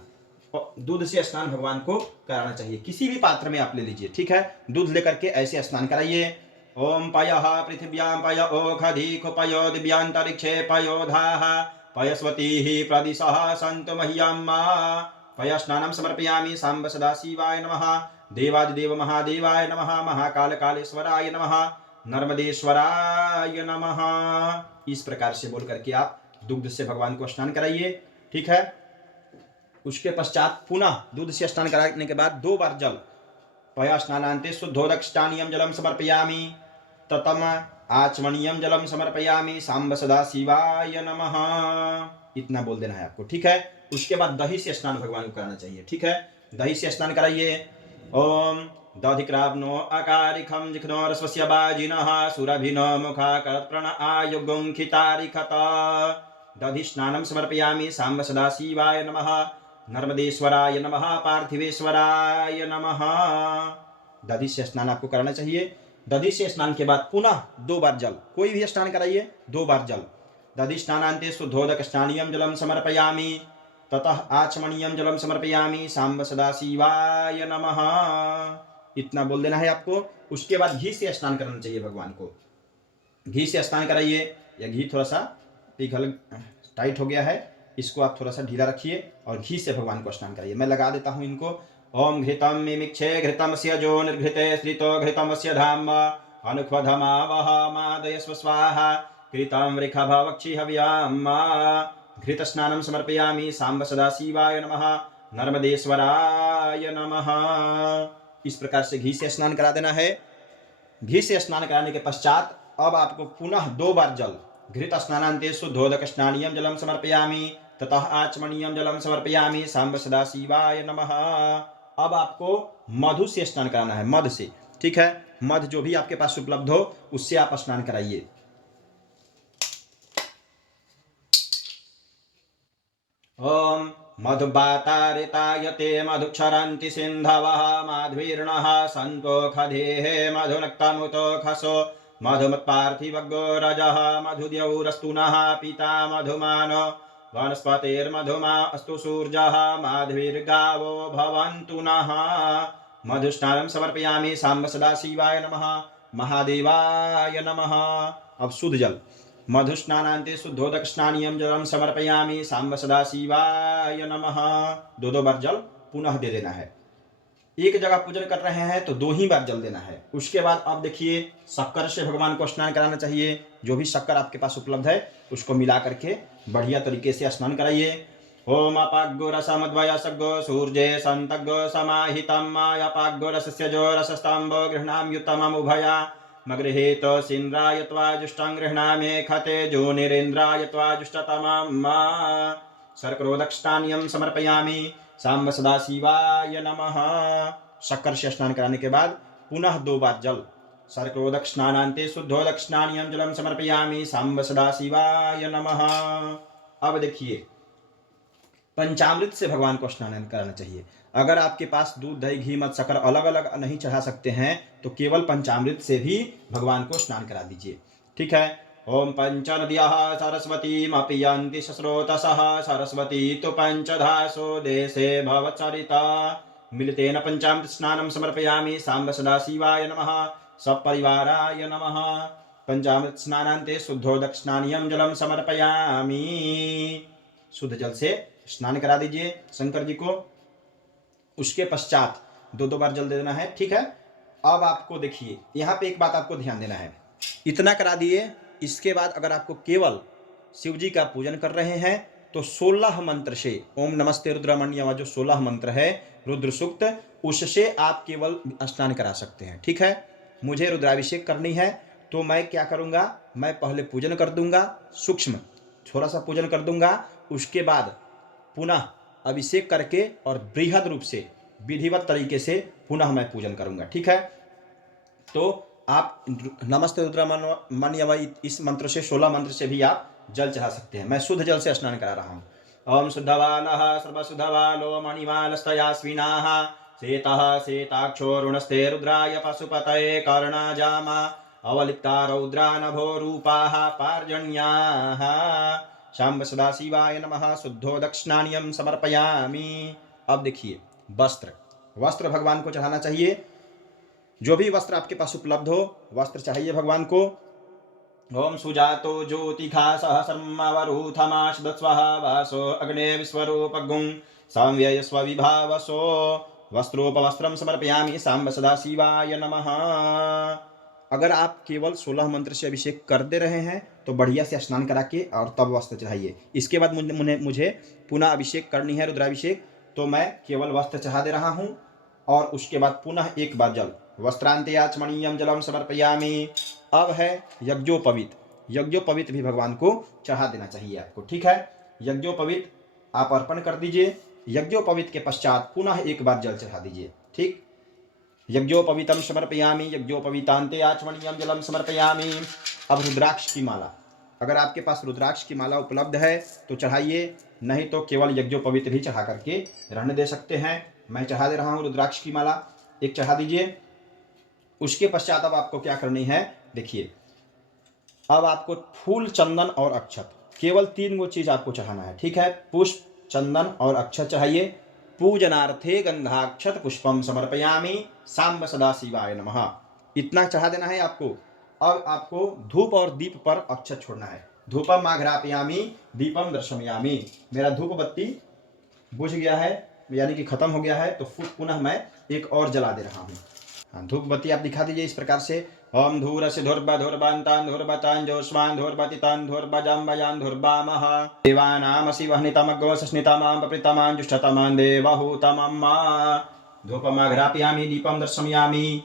दूध से स्नान भगवान को कराना चाहिए, किसी भी पात्र में आप ले लीजिए। ठीक है, दूध लेकर के ऐसे स्नान कराइए। ओम पयः पृथिव्यां पय ओखधिको पयो दिव्यांतरिक्षे पयोधाः पयस्वतीः प्रदिशः सन्तु मह्यम् पय स्नानं समर्पयामि साम्ब सदाशिवाय नमः देवादिदेव महादेवाय नमः महाकाल कालेश्वराय नमः नर्मदेश्वराय नमः। इस प्रकार से बोल करके आप दुग्ध से भगवान को स्नान कराइए। ठीक है, उसके पश्चात पुनः दूध से स्नान कराने के बाद 2 बार जल, पया स्नानान्ते शुद्धोदकस्नानियं जलम समर्पयामि ततम आचमनीयं जलम समर्पयामि साम्ब सदाशिवाय नमः। इतना बोल देना है आपको। ठीक है, उसके बाद दही से स्नान भगवान को कराना चाहिए। ठीक है, दही से स्नान कराइए। ओम दधिक्राव्नो अकारिखं जिघ्नो रस्वस्य बाजिनः सुरभिनो मुखाकर्प्रण आयुगुं खितारिखत दधि स्नानं समर्पयामि साम्ब सदाशिवाय नमः नर्मदेश्वराय नमः पार्थिवेश्वराय नमः। दधि से स्नान आपको करना चाहिए। दधि से स्नान के बाद पुनः 2 बार जल, कोई भी स्नान कराइए, 2 बार जल। दधि स्नानान्ते शुद्धोदक स्नानियं जलम समर्पयामि ततः आचमनीयं जलम समर्पयामि साम्ब सदाशिवाय नमः। इतना बोल देना है आपको। उसके बाद घी से स्नान करना चाहिए भगवान को। घी से स्नान कराइए। या घी थोड़ा सा पिघल टाइट हो गया है, इसको आप थोड़ा सा ढीला रखिए और घी से भगवान को स्नान कराइए। मैं लगा देता हूँ इनको। ओम घृतम मिमिक्षे घृतमस्य जो निर्घृते श्रितो घृतमस्य धाम अनुख्वधमावह मादयस्व स्वाहा कृतं वृखभवक्षि हव्याम घृत स्नानं समर्पयामि साम्ब सदाशिवाय नमः नर्मदेश्वराय नमः। इस प्रकार से घी से स्नान करा देना है। घी से स्नान कराने के पश्चात अब आपको पुनः 2 बार जल, घृत स्नानान्ते शुद्धोदक स्नानियं जलम समर्पयामि ततः आचमनीयं जलम समर्पयामि साम्ब सदाशिवाय नमः। अब आपको मधु से स्नान कराना है, मध से। ठीक है, मध जो भी आपके पास उपलब्ध हो उससे आप स्नान कराइए। ओम मधुबातारितायते मधुक्षरन्ति सिन्धवः माध्वीर्णः सन्तो खधेः मधुनक्तमुतो खसो मधुमत्पार्थिवग्गो रजः मधुद्यौरस्तुनः पिता मधुमानो वनस्पतिर्मधुमा अस्तु सूर्यः माध्वीर्गावो भवन्तु नः। मधुस्नानं समर्पयामि साम्ब सदाशिवाय नमः महादेवाय नमः। अब शुद्ध जल, मधुस्नानान्ते शुद्धोदक स्नानियं जलम समर्पयामि साम्ब सदाशिवाय नमः। 2 बार जल पुनः दे देना है। एक जगह पूजन कर रहे हैं तो 2 ही बार जल देना है। उसके बाद आप देखिए शक्कर से भगवान को स्नान कराना चाहिए। जो भी शक्कर आपके पास उपलब्ध है उसको मिला करके बढ़िया तरीके से स्नान कराइए। ओम अपाग्गो रसमद्वय सग्गो सूर्ये संतग्गो समाहितं अपाग्गो रसस्य जो रसस्तंभो गृह्णामि युतमम् उभया मगृहीत सिन्द्राय त्वा जुष्टं गृह्णामि खते जो निरेन्द्राय त्वा जुष्टतमम् सर्करोदक्षतानियम समर्पयामि सांब सदाशिवाय नमः। शक्कर से स्नान कराने के बाद पुनः 2 बार जल सर्करोदक स्नानांते शुद्धोदक स्नानियम जलम समर्पयामि सांब सदाशिवाय नमः। अब देखिए, पंचामृत से भगवान को स्नान कराना चाहिए। अगर आपके पास दूध दही घी मध शक्कर अलग अलग नहीं चढ़ा सकते हैं तो केवल पंचामृत से भी भगवान को स्नान करा दीजिए। ठीक है। ओम पंचनद्यः सरस्वतीमपि यन्ति स्रोतसः सरस्वती तो पंचधासो देशे भवचरिता मिलितेन पंचामृत स्नानं समर्पयामि सांब सदाशिवाय नमः सपरिवाराय नमः। पंचामृत स्नानान्ते शुद्धोदक स्नानियम जलम समर्पयामि। शुद्ध जल से स्नान करा दीजिए शंकर जी को। उसके पश्चात 2 बार जल दे देना है। ठीक है। अब आपको देखिए, यहाँ पे एक बात आपको ध्यान देना है। इतना करा दिए, इसके बाद अगर आपको केवल शिव जी का पूजन कर रहे हैं तो 16 मंत्र से ओम नमस्ते रुद्रमण्य जो 16 मंत्र है रुद्र सूक्त, उससे आप केवल स्नान करा सकते हैं। ठीक है। मुझे रुद्राभिषेक करनी है तो मैं क्या करूँगा, मैं पहले पूजन कर दूंगा, सूक्ष्म थोड़ा सा पूजन कर दूंगा, उसके बाद पुनः अभिषेक करके और बृहद रूप से विधिवत तरीके से पुनः मैं पूजन करूंगा। ठीक है। तो आप नमस्ते रुद्रमण्य इस मंत्र से 16 मंत्र से भी आप जल चढ़ा सकते हैं। मैं शुद्ध जल से स्नान करा रहा हूँ। ओम शुद्धवालः सर्वशुद्धवालो मणिमालस्तयास्विनाः शेतः शेताक्षो रुणस्ते रुद्राय पशुपतये कर्णजामा अवलिप्ता रौद्रा नभो रूपाः पार्जन्याः शाम्ब सदाशिवाय नमः शुद्धोदक स्नानियम समर्पयामि। अब देखिए, वस्त्र भगवान को चढ़ाना चाहिए। जो भी वस्त्र आपके पास उपलब्ध हो वस्त्र चाहिए भगवान को। ओम सुजातो ज्योतिखा सहस्रमवरूथमाशदस्वः वासो अग्ने विश्वरूपगुं संव्ययस्वविभावसो वस्त्रोपवस्त्रं समर्पयामि सांब सदाशिवाय नमः। अगर आप केवल 16 मंत्र से अभिषेक कर दे रहे हैं तो बढ़िया से स्नान करा के और तब वस्त्र चढ़ाइए। इसके बाद मुझे पुनः अभिषेक करनी है, रुद्राभिषेक, तो मैं केवल वस्त्र चढ़ा दे रहा हूँ और उसके बाद पुनः 1 बार जल वस्त्रांते आचमनीयम जलम समर्पयामि। अब है यज्ञोपवीत। यज्ञोपवीत भी भगवान को चढ़ा देना चाहिए आपको। ठीक है। यज्ञोपवीत आप अर्पण कर दीजिए। यज्ञोपवीत के पश्चात पुनः 1 बार जल चढ़ा दीजिए। ठीक। यज्ञोपवीतम समर्पयामि यज्ञोपवीतांते आचमनीयम जलम समर्पयामि। अब रुद्राक्ष की माला, अगर आपके पास रुद्राक्ष की माला उपलब्ध है तो चढ़ाइए, नहीं तो केवल यज्ञोपवीत भी चढ़ा करके रहने दे सकते हैं। मैं चढ़ा दे रहा हूँ रुद्राक्ष की माला, 1 चढ़ा दीजिए। उसके पश्चात अब आपको क्या करनी है, देखिए, अब आपको फूल चंदन और अक्षत, केवल 3 गो चीज आपको चढ़ाना है। ठीक है। पुष्प चंदन और अक्षत चाहिए। पूजनार्थे गंधाक्षत पुष्पम समर्पयामि सांब सदाशिवाय नमः। इतना चढ़ा देना है आपको। अब आपको धूप और दीप पर अक्षत छोड़ना है। धूपम आघ्रापयामि दीपम दर्शयामि। मेरा धूप बत्ती बुझ गया है, यानी कि खत्म हो गया है, तो पुनः मैं 1 और जला दे रहा हूँ। धूप बत्ती आप दिखा दीजिए इस प्रकार से। ओम धूरस्य धूर्बधूर्बान्तान् धूर्बतान् जोष्मान् धूर्बतितान् धूर्बजाम्बयान् धूर्बामः देवानामसि वह्नितमग्गो सस्नितमां पप्रितमां जुष्टतमां देवहूतमं धूपमाघ्रापयामि दीपं दर्शयामि।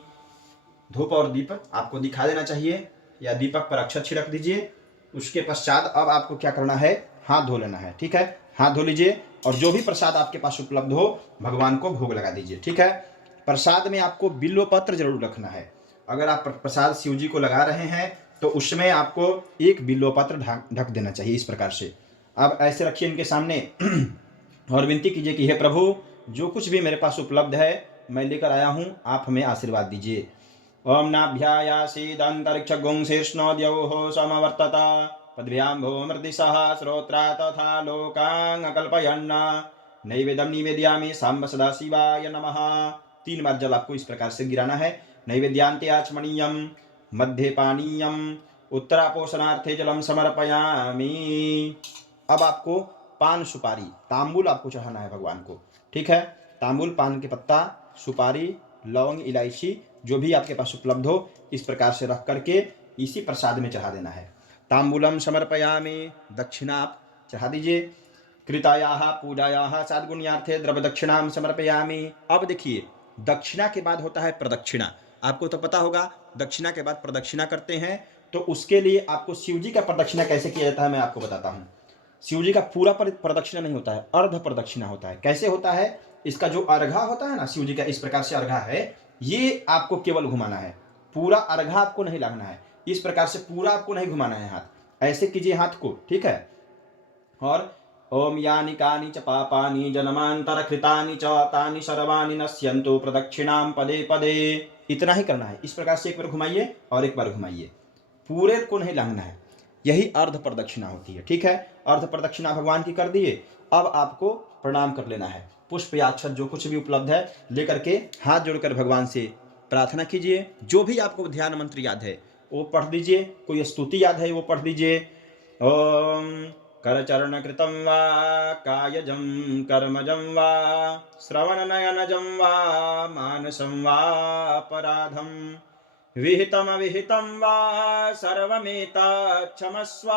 धूप और दीप आपको दिखा देना चाहिए या दीपक पर अक्षत छिड़क दीजिए। उसके पश्चात अब आपको क्या करना है, हाथ धो लेना है। ठीक है। हाथ धो लीजिए और जो भी प्रसाद आपके पास उपलब्ध हो भगवान को भोग लगा दीजिए। ठीक है। प्रसाद में आपको बिल्व पत्र जरूर रखना है। अगर आप प्रसाद शिव जी को लगा रहे हैं तो उसमें आपको 1 बिल्व पत्र ढक देना चाहिए इस प्रकार से। अब ऐसे रखिए इनके सामने और विनती कीजिए कि हे प्रभु, जो कुछ भी मेरे पास उपलब्ध है मैं लेकर आया हूँ, आप हमें आशीर्वाद दीजिए। ओम नाभ्यायासीदंतरिक्षगुं शीर्ष्णोद्यौः समवर्तता पद्भ्याम्भो मृदिशः श्रोत्रा तथा लोकान् अकल्पयन् नैवेद्यं निवेदयामि सांब सदाशिवाय नमः। 3 बार जल आपको इस प्रकार से गिराना है। नैवेद्यांते आचमनीयम मध्ये पानीयम उत्तरापोषणार्थे जलम समर्पयामि। अब आपको पान सुपारी तांबूल आपको चढ़ाना है भगवान को। ठीक है। तांबूल, पान के पत्ता, सुपारी, लौंग, इलायची, जो भी आपके पास उपलब्ध हो इस प्रकार से रख करके इसी प्रसाद में चढ़ा देना है। तांबूलम समर्पयामि। दक्षिणा आप चढ़ा दीजिए। कृतायाः पूजायाः सद्गुण्यार्थे द्रव्यदक्षिणां समर्पयामि। अब देखिए दक्षिणा के बाद होता है प्रदक्षिणा। आपको तो पता होगा दक्षिणा के बाद प्रदक्षिणा करते हैं, तो उसके लिए आपको शिव जी का प्रदक्षिणा कैसे किया जाता है मैं आपको बताता हूँ। शिव जी का पूरा प्रदक्षिणा नहीं होता है, अर्ध प्रदक्षिणा होता है। कैसे होता है, इसका जो अर्घा होता है ना, शिव जी का इस प्रकार से अर्घा है, ये आपको केवल घुमाना है, पूरा अर्घा आपको नहीं लगना है। इस प्रकार से पूरा आपको नहीं घुमाना है हाथ, ऐसे कीजिए हाथ को, ठीक है। और ओम यानि कानि च पापानि जन्मांतर कृतानि च तानि सर्वाणि नश्यन्तु प्रदक्षिणां पदे पदे, इतना ही करना है। इस प्रकार से एक बार घुमाइए और एक बार घुमाइए, पूरे को नहीं लांघना है। यही अर्ध प्रदक्षिणा होती है, ठीक है। अर्ध प्रदक्षिणा भगवान की कर दिए, अब आपको प्रणाम कर लेना है। पुष्प या अक्षत जो कुछ भी उपलब्ध है लेकर के हाथ जोड़कर भगवान से प्रार्थना कीजिए। जो भी आपको ध्यान मंत्र याद है वो पढ़ दीजिए, कोई स्तुति याद है वो पढ़ दीजिए। ओम करचरणकृतं वा कायजं कर्मजं वा श्रवणनयनजं वा मानसं वा अपराधं विहितमविहितं वा सर्वमेतत् क्षमस्व।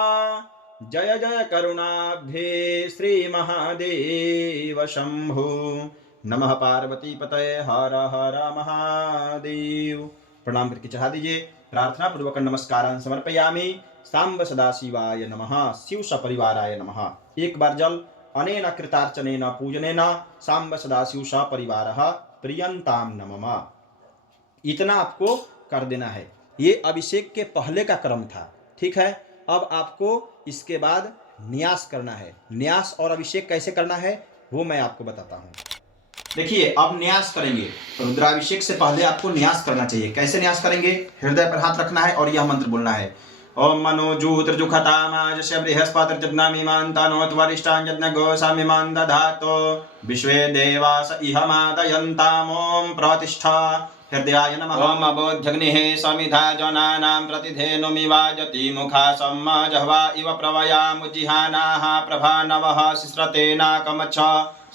जय जय करुणाब्धे श्रीमहादेव शंभो। नमः पार्वती पतये हर हर महादेव। प्रणाम करके चढ़ा दीजिए। प्रार्थना पूर्वक नमस्कारान् समर्पयामि। सांब सदाशिवाय नमः, शिव सपरिवाराय नमः। एक बार जल अनेन कृतार्चनेन पूजनेन सांब सदाशिव सपरिवारः प्रियंताम नमः। इतना आपको कर देना है। ये अभिषेक के पहले का क्रम था, ठीक है। अब आपको इसके बाद न्यास करना है। न्यास और अभिषेक कैसे करना है वो मैं आपको बताता हूँ। देखिए अब न्यास करेंगे, रुद्राभिषेक से पहले आपको न्यास करना चाहिए। कैसे न्यास करेंगे, हृदय पर हाथ रखना है और यह मंत्र बोलना है। ओम मनोजूत्रजुखतामाजस्य बृहस्पतिर्जज्ञामिमान्तानोत्वरिष्टाञ्जज्ञगोसामिमान् दधातो विश्वे देवास इहमादयन्ताम्। ओम प्रतिष्ठा हृदयाय नमः। ओम अबोध्यग्निः समिधा जनानां प्रतिधेनुमिवाजति मुखा सम्मजह्वा इव प्रवयामुज्जिहानाः प्रभानवः सिस्रतेनाकमच्छ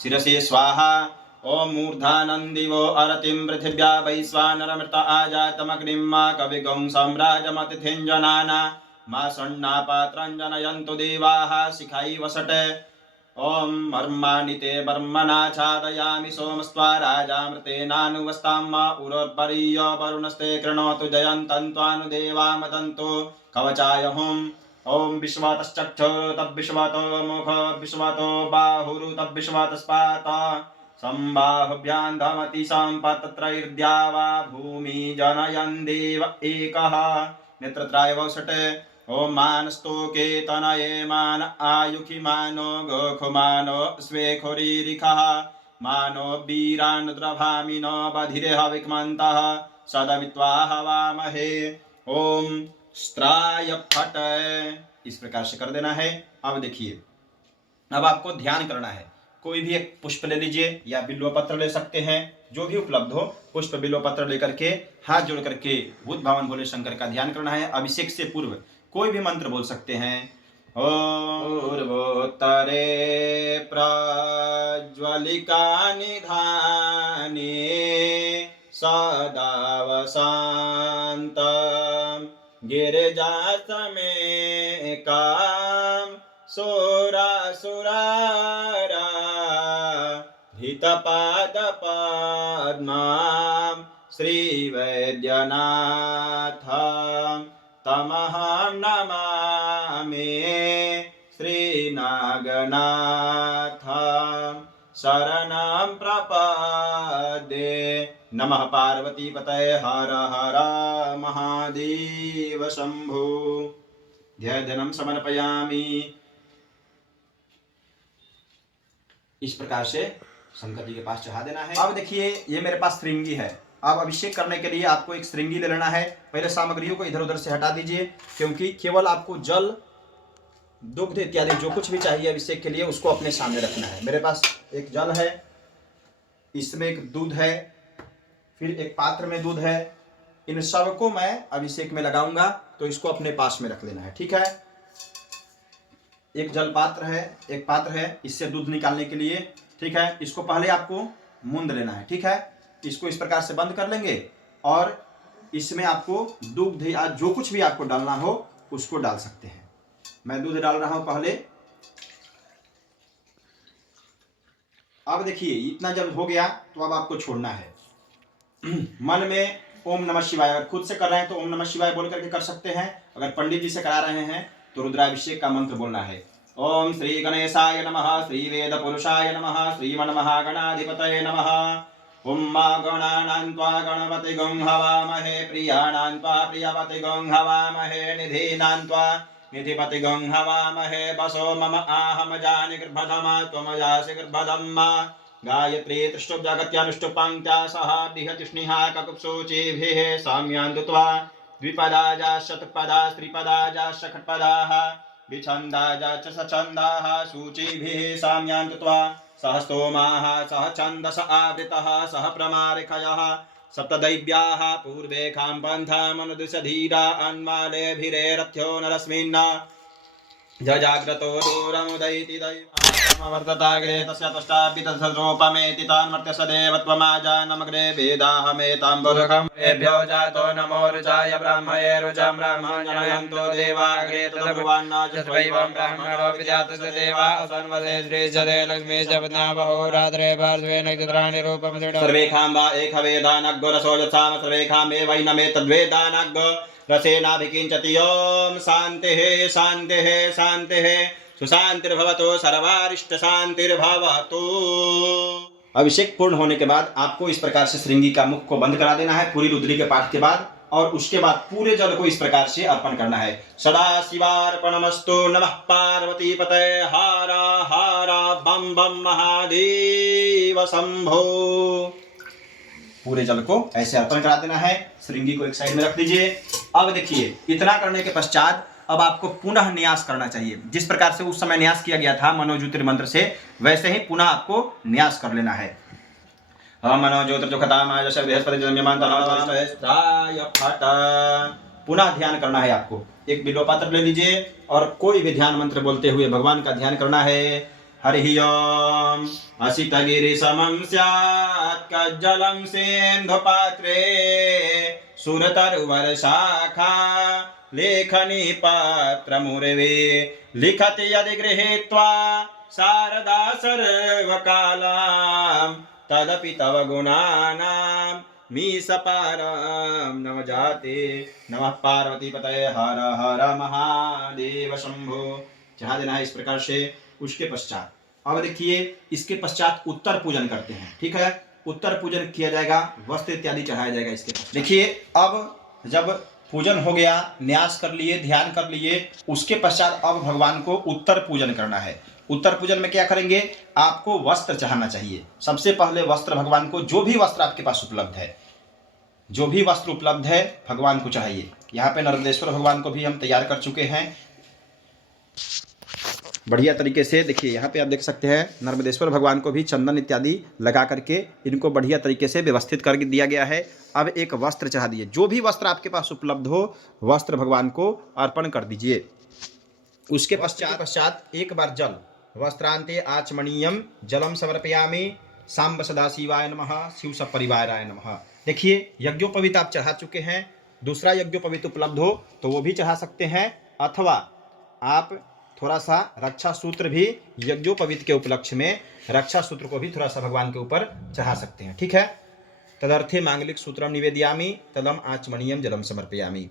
शिरसि स्वाहा। ओम मूर्धानन्दिवो अरतिं पृथिव्या वैश्वानरमृत आजातमग्निं मा कविगं सम्राजमतिथिञ्जनाना मा सन्नापात्रं जनयन्तु देवाः शिखैव वसटे। ओम मर्माणिते बर्मणा छादयामि सोमस्त्वा राजामृतेनानुवस्तां मा उरोर्परीय वरुणस्ते कृणोतु जयन्तं त्वानुदेवा मदन्तु कवचाय हुम्। ओम विश्वातश्चक्षुः तद्विश्वातो मुखः विश्वातो बाहुः तद्विश्वातस्पाता संबाहुभ्यां धमति सम्पतत्रैर्द्या वा भूमि जनयन् देव एकः नेत्रत्राय वसटे। ओम मानस्तोके तनये मान आयुखि मानो गोखुमानो स्वेखुरीरिखः मानो वीरान् द्रभामिनो बधिरे हविक्मन्तः सदमित्वा हवामहे। ओम स्त्राय फट, इस प्रकार से कर देना है। अब देखिए अब आपको ध्यान करना है। कोई भी एक पुष्प ले लीजिए या बिल्व पत्र ले सकते हैं, जो भी उपलब्ध हो पुष्प बिल्व पत्र लेकर के हाथ जोड़ करके भूत भावन भोले शंकर का ध्यान करना है। अभिषेक से पूर्व कोई भी मंत्र बोल सकते हैं। पूर्वोत्तरे प्रज्वलिका निधाने सदा वसन्तं गिरिजासमेकां सुरासुरारा हितपादपद्मां श्रीवैद्यनाथं तमहं नमामि श्रीनागनाथं शरणं प्रपद्ये। नमः पार्वती पतये हर हर महादेव शंभो। ध्येयधनं समर्पयामि। इस प्रकार से शंकर जी के पास चढ़ा देना है। अब देखिए ये मेरे पास श्रृंगी है। अब अभिषेक करने के लिए आपको एक श्रृंगी ले लेना है। पहले सामग्रियों को इधर उधर से हटा दीजिए, क्योंकि केवल आपको जल दुग्ध इत्यादि जो कुछ भी चाहिए अभिषेक के लिए उसको अपने सामने रखना है। मेरे पास एक जल है, इसमें एक दूध है, फिर एक पात्र में दूध है। इन सबको मैं अभिषेक में लगाऊंगा, तो इसको अपने पास में रख लेना है, ठीक है। एक जल पात्र है, एक पात्र है इससे दूध निकालने के लिए, ठीक है। इसको पहले आपको मूंद लेना है, ठीक है। इसको इस प्रकार से बंद कर लेंगे और इसमें आपको दूध या जो कुछ भी आपको डालना हो उसको डाल सकते हैं। मैं दूध डाल रहा हूं पहले। अब देखिए इतना जब हो गया तो अब आपको छोड़ना है। मन में ओम नमः शिवाय, अगर खुद से कर रहे हैं तो ओम नमः शिवाय बोल करके कर सकते हैं। अगर पंडित जी से करा रहे हैं तो रुद्राभिषेक का मंत्र बोलना है। ओम श्री गणेशाय नमः, श्री वेद पुरुषाय नमः, श्रीमन महागणाधिपतये नमः। ओम मा गणानां त्वा गणपतिगं हवामहे, प्रियाणां त्वा प्रियपतिगं हवामहे, निधीनां त्वा निधिपतिगं हवामहे। वसो मम आहम जानि गर्भधमा त्वमजासि गर्भधम्मा। गायत्री त्रिष्टुप जगत्यानुष्टुप पंक्त्या सह बृहतिष्णिहा ककुप्सोचेभिः साम्यान्तुत्वा द्विपदा जा शतपदा त्रिपदा जा षट्पदाः विछन्दा जा च सछन्दाः सूचिभिः साम्यान्तुत्वा सह स्तोमाः सह छन्दस आवृतः सह प्रमारिखयः सप्तदैव्याः पूर्वेखां पन्थामनुदिश धीरा अन्मालेभिरेरथ्यो नरस्मिन् जजाग्रतो दूरमुदयति दैवामवर्तताग्रे तस्य तुष्टापि तत्सर्वोपमेति तान्मर्त्य सदेवत्वमाजानमग्रे वेदाहमेताम्बुरुखमेभ्यो जातो नमो रुचाय ब्रह्मये रुचं ब्रह्मण्यनयन्तो देवाग्रे तदभुवन्नाचैवं ब्रह्मणो विद्यातस्य देवा सन्वसे श्रीजदे लक्ष्मी जपनावहोरात्रे पार्श्वे नक्षत्राणि रूपं सर्वेखां वा एकवेदानग्गो रसो यत्साम सर्वेखां मे वैनमेतद्वेदानग्गो रसेनाभिकिंचति। ओम शांतिः शांतिः शांतिः सुशांतिर्भवतु सर्वारिष्ट शांतिर्भवतु। अभिषेक पूर्ण होने के बाद आपको इस प्रकार से श्रृंगी का मुख को बंद करा देना है पूरी रुद्री के पाठ के बाद, और उसके बाद पूरे जल को इस प्रकार से अर्पण करना है। सदा शिवार्पणमस्तु। नमः पार्वती पतये हर हर बम बम महादेव शंभो। पूरे जल को ऐसे अर्पण करा देना है। श्रृंगी को एक साइड में रख दीजिए। अब देखिए इतना करने के पश्चात अब आपको पुनः न्यास करना चाहिए। जिस प्रकार से उस समय न्यास किया गया था मनोज्योतिर्मंत्र से, वैसे ही पुनः आपको न्यास कर लेना है। पुनः ध्यान करना है आपको। एक बिल्वपत्र ले लीजिए और कोई भी ध्यान मंत्र बोलते हुए भगवान का ध्यान करना है। हरि ओम असितगिरि समं स्यात् कज्जलं सिन्धुपात्रे सुरतरुवर शाखा लेखनी पात्रमुर्वे लिखति यदि गृहीत्वा शारदा सर्वकालां तदपि तव गुणानां मीशपारं नव जाते। नमः पार्वती पतये हर हर महादेव शंभो। चढ़ा देना है इस प्रकार से। उसके पश्चात अब देखिए इसके पश्चात उत्तर पूजन करते हैं। ठीक है, उत्तर पूजन किया जाएगा, वस्त्र इत्यादि चढ़ाया जाएगा इसके पश्चात। देखिए अब जब पूजन हो गया, न्यास कर लिए, ध्यान कर लिए, उसके पश्चात अब भगवान को उत्तर पूजन करना है। उत्तर पूजन में क्या करेंगे, आपको वस्त्र चढ़ाना चाहिए। सबसे पहले वस्त्र भगवान को, जो भी वस्त्र आपके पास उपलब्ध है, जो भी वस्त्र उपलब्ध है भगवान को चढ़ाइए। यहाँ पे नर्मदेश्वर भगवान को भी हम तैयार कर चुके हैं बढ़िया तरीके से। देखिए यहाँ पे आप देख सकते हैं नर्मदेश्वर भगवान को भी चंदन इत्यादि लगा करके इनको बढ़िया तरीके से व्यवस्थित कर दिया गया है। अब एक वस्त्र चढ़ा दिए। जो भी वस्त्र आपके पास उपलब्ध हो वस्त्र भगवान को अर्पण कर दीजिए। उसके पश्चात एक बार जल वस्त्रांते आचमनीयम जलम समर्पयामि सांब सदाशिवाय नमः शिव सपरिवाराय नमः। देखिए यज्ञोपवीत आप चढ़ा चुके हैं, दूसरा यज्ञोपवीत उपलब्ध हो तो वो भी चढ़ा सकते हैं, अथवा आप थोड़ा सा रक्षा सूत्र भी यज्ञोपवीत के उपलक्ष्य में रक्षा सूत्र को भी थोड़ा सा भगवान के ऊपर चढ़ा सकते हैं। ठीक है, तदर्थे मांगलिक सूत्रम निवेदयामि तदम आचमनीयम जलम समर्पयामि।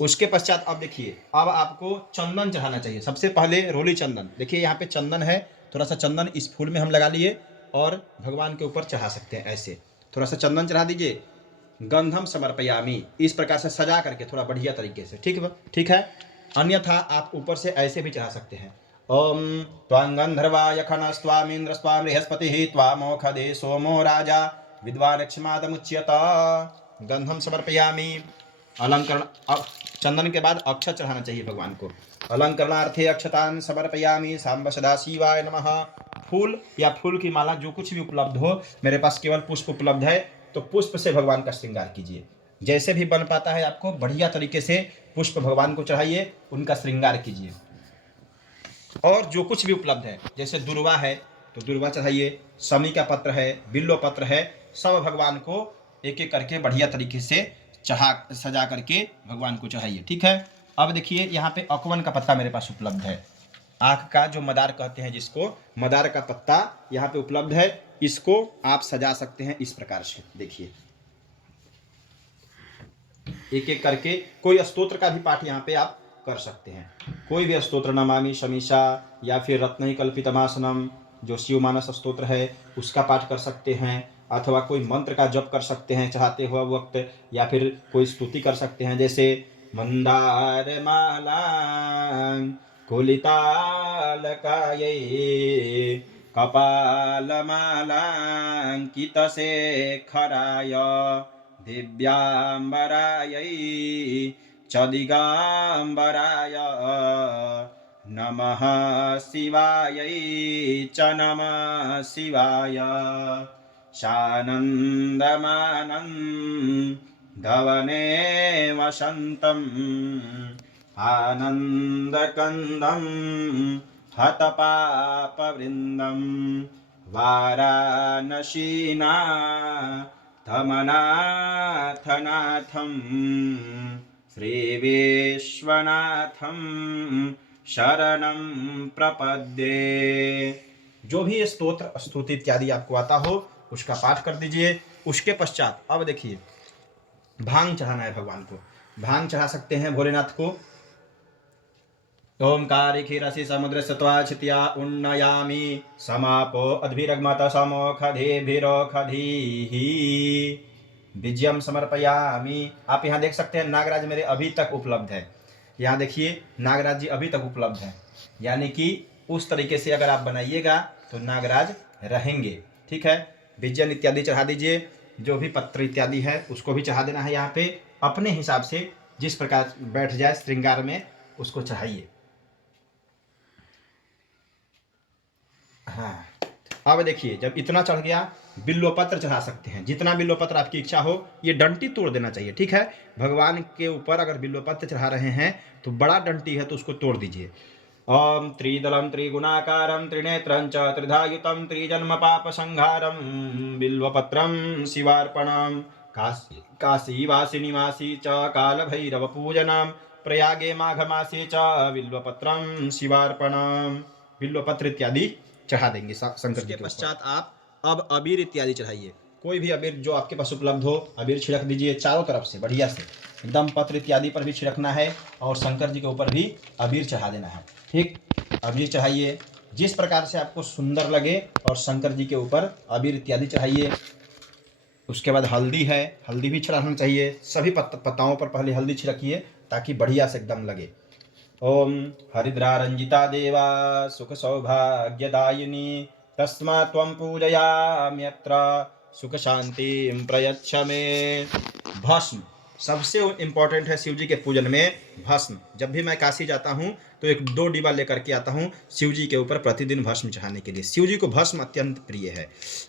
उसके पश्चात अब देखिए अब आपको चंदन चढ़ाना चाहिए। सबसे पहले रोली चंदन, देखिए यहाँ पे चंदन है, थोड़ा सा चंदन इस फूल में हम लगा लिए और भगवान के ऊपर चढ़ा सकते हैं। ऐसे थोड़ा सा चंदन चढ़ा दीजिए। गंधम समर्पयामि, इस प्रकार से सजा करके थोड़ा बढ़िया तरीके से। ठीक है। अन्यथा आप ऊपर से ऐसे भी चढ़ा सकते हैं। ओम त्वां गंधर्वाय खनस्त्वामिन्द्र स्वाम बृहस्पतिः त्वामोखदे सोमो राजा विद्वान् क्षमादमुच्यत। गंधम समर्पयामि। अलंकरण, चंदन के बाद अक्षत चढ़ाना चाहिए भगवान को। अलंकरणार्थे अक्षतान् समर्पयामि सांब सदाशिवाय नमः। फूल या फूल की माला जो कुछ भी उपलब्ध हो, मेरे पास केवल पुष्प उपलब्ध है तो पुष्प से भगवान का श्रृंगार कीजिए। जैसे भी बन पाता है आपको बढ़िया तरीके से पुष्प भगवान को चढ़ाइए, उनका श्रृंगार कीजिए। और जो कुछ भी उपलब्ध है, जैसे दुर्वा है तो दुर्वा चढ़ाइए, शमी का पत्र है, बिल्व पत्र है, सब भगवान को एक एक करके बढ़िया तरीके से सजा करके भगवान को चढ़ाइए। ठीक है। अब देखिए यहाँ पे अकवन का पत्ता मेरे पास उपलब्ध है। आँख का जो मदार कहते हैं जिसको, मदार का पत्ता यहाँ पे उपलब्ध है। इसको आप सजा सकते हैं इस प्रकार से। देखिए एक एक करके कोई स्तोत्र का भी पाठ यहाँ पे आप कर सकते हैं। कोई भी स्तोत्र, नमामि शमीशा या फिर रत्न कल्पितमासनम जो शिव मानस स्तोत्र है उसका पाठ कर सकते हैं, अथवा कोई मंत्र का जप कर सकते हैं चाहते हुए वक्त, या फिर कोई स्तुति कर सकते हैं जैसे मंदार माला कुलितालकायै कपालमालाङ्कितशेखराय दिव्याम्बरायै च दिगम्बराय नमः शिवायै च नमः शिवाय सानन्दमानन्दवने वसन्तम् आनन्दकन्दं हतपापवृन्दं वाराणसीनाथमनाथनाथं श्रीविश्वनाथं शरणं प्रपद्ये। जो भी ये स्तोत्र स्तुति इत्यादि आपको आता हो उसका पाठ कर दीजिए। उसके पश्चात अब देखिए भांग चढ़ाना है भगवान को। भांग चढ़ा सकते हैं भोलेनाथ को। ओंकार खीरसी समुद्र सत्वाचित्या उन्नयामि समापो अद्भिरग्मत समोखधेभिरोखधीहि विजयम समर्पयामि। आप यहाँ देख सकते हैं नागराज मेरे अभी तक उपलब्ध है। यहाँ देखिए नागराज जी अभी तक उपलब्ध है, यानी कि उस तरीके से अगर आप बनाइएगा तो नागराज रहेंगे। ठीक है, विजयन इत्यादि चढ़ा दीजिए। जो भी पत्र इत्यादि है उसको भी चढ़ा देना है। यहाँ पे अपने हिसाब से जिस प्रकार बैठ जाए श्रृंगार में उसको चढ़ाइए। हाँ, अब देखिए जब इतना चढ़ गया बिल्वपत्र चढ़ा सकते हैं। जितना बिल्वपत्र आपकी इच्छा हो, ये डंटी तोड़ देना चाहिए। ठीक है, भगवान के ऊपर अगर बिल्वपत्र चढ़ा रहे हैं तो बड़ा डंटी है तो उसको तोड़ दीजिए। ओम त्रिदलम त्रिगुणाकारं त्रिनेत्रं च त्रिधायुतं त्रिजन्म पाप संहारं बिल्वपत्रं शिवार्पणं काशीवासी निवासी च कालभैरव पूजनम प्रयागे माघमासे च बिल्वपत्रं शिवार्पणं। बिल्वपत्र इत्यादि चढ़ा देंगे शंकर जी के पश्चात आप अब अबीर इत्यादि चढ़ाइए। कोई भी अबीर जो आपके पास उपलब्ध हो अबीर छिड़क दीजिए चारों तरफ से बढ़िया से। एकदम पत्र इत्यादि पर भी छिड़कना है और शंकर जी के ऊपर भी अबीर चढ़ा देना है। ठीक, अबीर चढ़ाइए जिस प्रकार से आपको सुंदर लगे और शंकर जी के ऊपर अबीर इत्यादि चढ़ाइए। उसके बाद हल्दी है, हल्दी भी छिड़कना चाहिए। सभी पत्ताओं पर पहले हल्दी छिड़किए ताकि बढ़िया से एकदम लगे। ओम हरिद्रा रंजिता देवा सुख सौभाग्यदायिनी तस्मात् त्वं पूजयाम्यत्र सुख शांतिं प्रयच्छ मे। भस्म सबसे इम्पोर्टेंट है शिव जी के पूजन में भस्म। जब भी मैं काशी जाता हूँ तो 1-2 डिब्बा लेकर के आता हूँ शिव जी के ऊपर प्रतिदिन भस्म चढ़ाने के लिए। शिव जी को भस्म अत्यंत प्रिय है।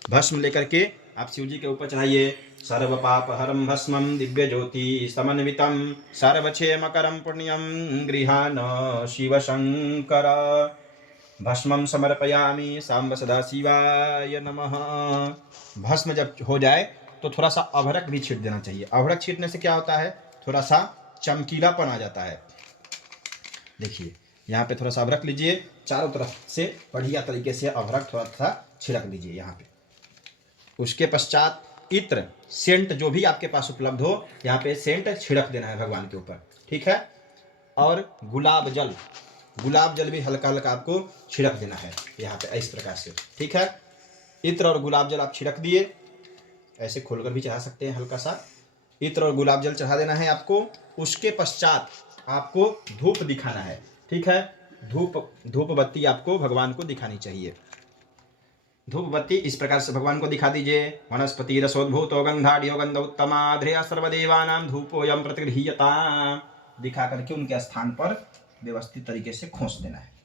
भस्म लेकर के आप शिव जी के ऊपर चढ़ाइए। सर्व पाप हरम भस्मं दिव्य ज्योति समन्वितम सर्वक्षेमकरं पुण्यम गृहाण शिव शंकर भस्मं समर्पयामि सांब सदा शिवाय नमः। भस्म जब हो जाए तो थोड़ा सा अभरक भी छीट देना चाहिए। अभरक छीटने से क्या होता है, थोड़ा सा चमकीलापन आ जाता है। देखिए यहाँ पे थोड़ा सा अभरक लीजिए, चारों तरफ से बढ़िया तरीके से अभरक थोड़ा सा छिड़क दीजिए यहाँ पे। उसके पश्चात इत्र सेंट जो भी आपके पास उपलब्ध हो यहाँ पे सेंट छिड़क देना है भगवान के ऊपर। ठीक है, और गुलाब जल भी हल्का हल्का आपको छिड़क देना है यहाँ पे इस प्रकार से। ठीक है, इत्र और गुलाब जल आप छिड़क दिए। ऐसे खोलकर भी चढ़ा सकते हैं। हल्का सा इत्र और गुलाब जल चढ़ा देना है आपको। उसके पश्चात आपको धूप दिखाना है। ठीक है, धूप बत्ती आपको भगवान को दिखानी चाहिए। धूप बत्ती इस प्रकार से भगवान को दिखा दीजिए। वनस्पति रसोद्भूतो गंधाढ्यो गंध उत्तमाध्रेय सर्वदेवानां धूपोऽयं प्रतिगृह्यता। दिखा करके उनके स्थान पर व्यवस्थित तरीके से खोस देना है।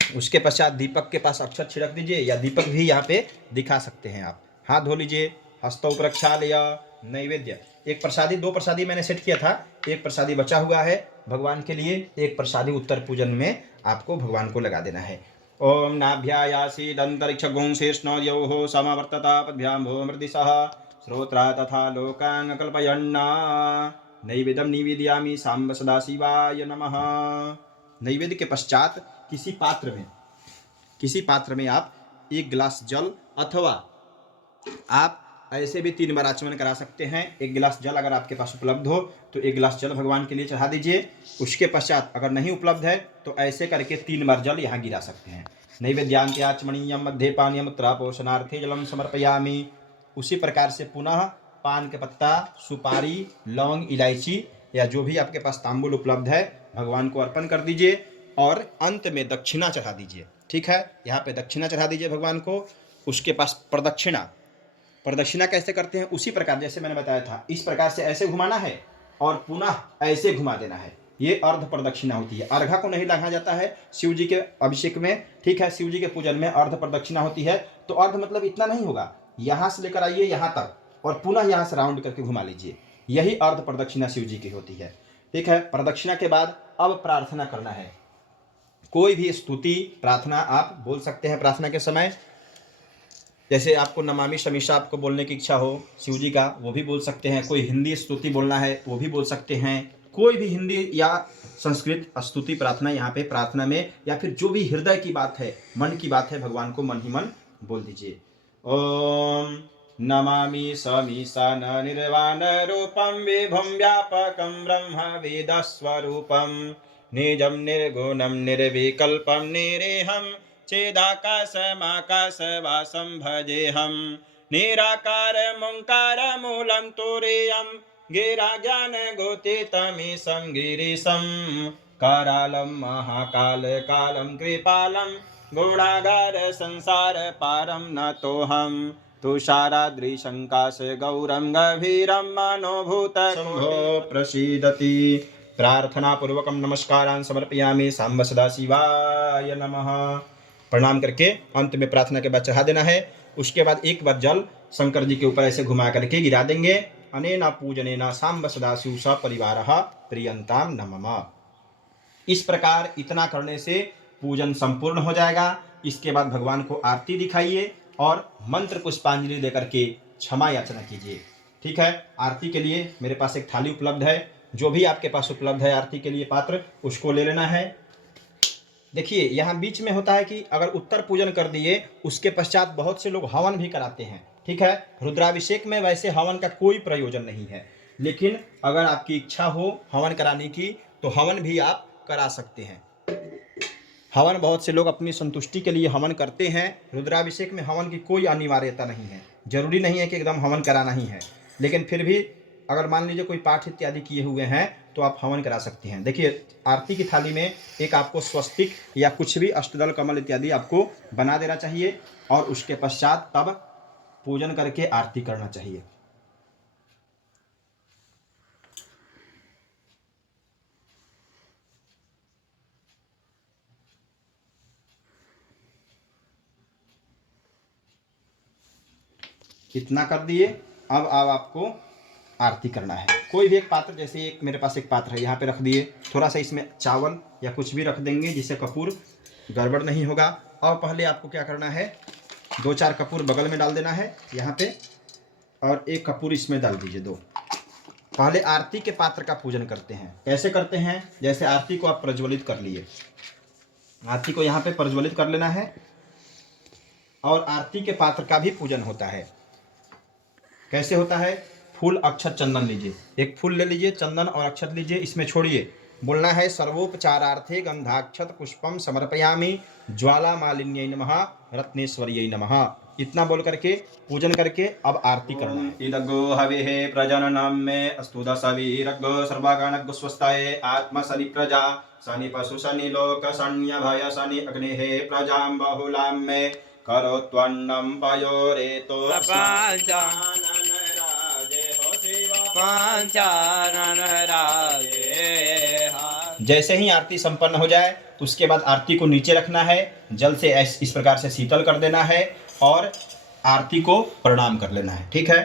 उसके पश्चात दीपक के पास अक्षत छिड़क दीजिए, या दीपक भी यहाँ पे दिखा सकते हैं आप। हाथ धो लीजिए। हस्तौ प्रक्षालय नैवेद्य। एक प्रसादी, 2 प्रसादी मैंने सेट किया था, एक प्रसादी बचा हुआ है भगवान के लिए। एक प्रसादी उत्तर पूजन में आपको भगवान को लगा देना है। ओम नाभ्यायासीदंतरिक्ष गुंशीष्णोर्योः समवर्तता पद्भ्यां भो मृदिशः श्रोत्रा तथा लोकान् कल्पयन्ना नैवेद्यं निवेदयामि सांब सदाशिवाय नमः। नैवेद्य के पश्चात किसी पात्र में किसी पात्र में आप 1 गिलास जल, अथवा आप ऐसे भी 3 बार आचमन करा सकते हैं। 1 गिलास जल अगर आपके पास उपलब्ध हो तो 1 गिलास जल भगवान के लिए चढ़ा दीजिए। उसके पश्चात अगर नहीं उपलब्ध है तो ऐसे करके 3 बार जल यहाँ गिरा सकते हैं। नैवेद्यांते आचमनीयम मध्ये पानीयम त्रापोषणार्थे जलम समर्पयामि। उसी प्रकार से पुनः पान के पत्ता, सुपारी, लौंग, इलायची या जो भी आपके पास तांबुल उपलब्ध है भगवान को अर्पण कर दीजिए और अंत में दक्षिणा चढ़ा दीजिए। ठीक है, यहाँ पे दक्षिणा चढ़ा दीजिए भगवान को। उसके पास प्रदक्षिणा कैसे करते हैं, उसी प्रकार जैसे मैंने बताया था, इस प्रकार से ऐसे घुमाना है और पुनः ऐसे घुमा देना है। ये अर्ध प्रदक्षिणा होती है। अर्घा को नहीं लगाया जाता है शिव जी के अभिषेक में, ठीक है, शिव जी के पूजन में अर्ध प्रदक्षिणा होती है। तो अर्ध मतलब इतना नहीं होगा, यहाँ से लेकर आइए यहाँ तक और पुनः यहाँ से राउंड करके घुमा लीजिए, यही अर्ध प्रदक्षिणा शिव जी की होती है। ठीक है, प्रदक्षिणा के बाद अब प्रार्थना करना है। कोई भी स्तुति प्रार्थना आप बोल सकते हैं प्रार्थना के समय। जैसे आपको नमामि शमीशा आपको बोलने की इच्छा हो शिव जी का, वो भी बोल सकते हैं। कोई हिंदी स्तुति बोलना है वो भी बोल सकते हैं। कोई भी हिंदी या संस्कृत स्तुति प्रार्थना यहाँ पे प्रार्थना में, या फिर जो भी हृदय की बात है, मन की बात है, भगवान को मन ही मन बोल दीजिए। ओम नमामि समीशान निर्वाण रूपम विभुम व्यापकम ब्रह्म वेद स्वरूपम निजम निर्गुणम निर्विकल्पम निरेहम चेदाकाशमाकाशवासं भजेऽहं निराकारमोङ्कारमूलं तुरीयं गिराज्ञानगोतितमीशं गिरीशं करालं महाकालकालं कृपालं गुणागारसंसारपारं नतोऽहं तुषाराद्रिशङ्काशगौरं गभीरं मनोभूतशम्भो प्रसीदति। प्रार्थनापूर्वकं नमस्कारान् समर्पयामि। सांब सदाशिवाय नमः। प्रणाम करके अंत में प्रार्थना के बाद चढ़ा देना है। उसके बाद एक बार जल शंकर जी के ऊपर ऐसे घुमा करके गिरा देंगे। अनेना पूजनेना सांब सदाशिव सपरिवारः प्रियंताम नमः। इस प्रकार इतना करने से पूजन संपूर्ण हो जाएगा। इसके बाद भगवान को आरती दिखाइए और मंत्र पुष्पांजलि देकर के क्षमा याचना कीजिए। ठीक है, आरती के लिए मेरे पास एक थाली उपलब्ध है। जो भी आपके पास उपलब्ध है आरती के लिए पात्र, उसको ले लेना है। देखिए यहाँ बीच में होता है कि अगर उत्तर पूजन कर दिए उसके पश्चात बहुत से लोग हवन भी कराते हैं। ठीक है, रुद्राभिषेक में वैसे हवन का कोई प्रयोजन नहीं है, लेकिन अगर आपकी इच्छा हो हवन कराने की तो हवन भी आप करा सकते हैं। हवन बहुत से लोग अपनी संतुष्टि के लिए हवन करते हैं। रुद्राभिषेक में हवन की कोई अनिवार्यता नहीं है, जरूरी नहीं है कि एकदम हवन कराना ही है, लेकिन फिर भी अगर मान लीजिए कोई पाठ इत्यादि किए हुए हैं तो आप हवन करा सकते हैं। देखिए आरती की थाली में एक आपको स्वस्तिक या कुछ भी अष्टदल कमल इत्यादि आपको बना देना चाहिए और उसके पश्चात तब पूजन करके आरती करना चाहिए। इतना कर दिए, अब आपको आरती करना है। कोई भी एक पात्र, जैसे एक मेरे पास एक पात्र है, यहाँ पे रख दिए। थोड़ा सा इसमें चावल या कुछ भी रख देंगे जिससे कपूर गड़बड़ नहीं होगा। और पहले आपको क्या करना है, 2-4 कपूर बगल में डाल देना है यहाँ पे, और एक कपूर इसमें डाल दीजिए 2। पहले आरती के पात्र का पूजन करते हैं। कैसे करते हैं, जैसे आरती को आप प्रज्वलित कर लिए, आरती को यहाँ पे प्रज्वलित कर लेना है और आरती के पात्र का भी पूजन होता है। कैसे होता है, फूल अक्षत चंदन लीजिए, एक फूल ले लीजिए, चंदन और अक्षत लीजिए, इसमें छोड़िए, बोलना है सर्वोपचारार्थे गंधाक्षत पुष्पम समर्पयामि ज्वाला मालिन्यै नमः रत्नेश्वर्यै नमः। इतना बोल करके पूजन करके अब आरती करना है। इदग्गो हविः प्रजननम में अस्तु दशवीरग्गो सर्वागणग्गो स्वस्ताये आत्मा शनि प्रजा शनि पशु शनि लोक शन्य भय शनि अग्नेः प्रजां बहुलां में करोत्वन्नं पयोरेतो जैसे ही आरती संपन्न हो जाए उसके बाद आरती को नीचे रखना है, जल से इस प्रकार से शीतल कर देना है और आरती को प्रणाम कर लेना है। ठीक है,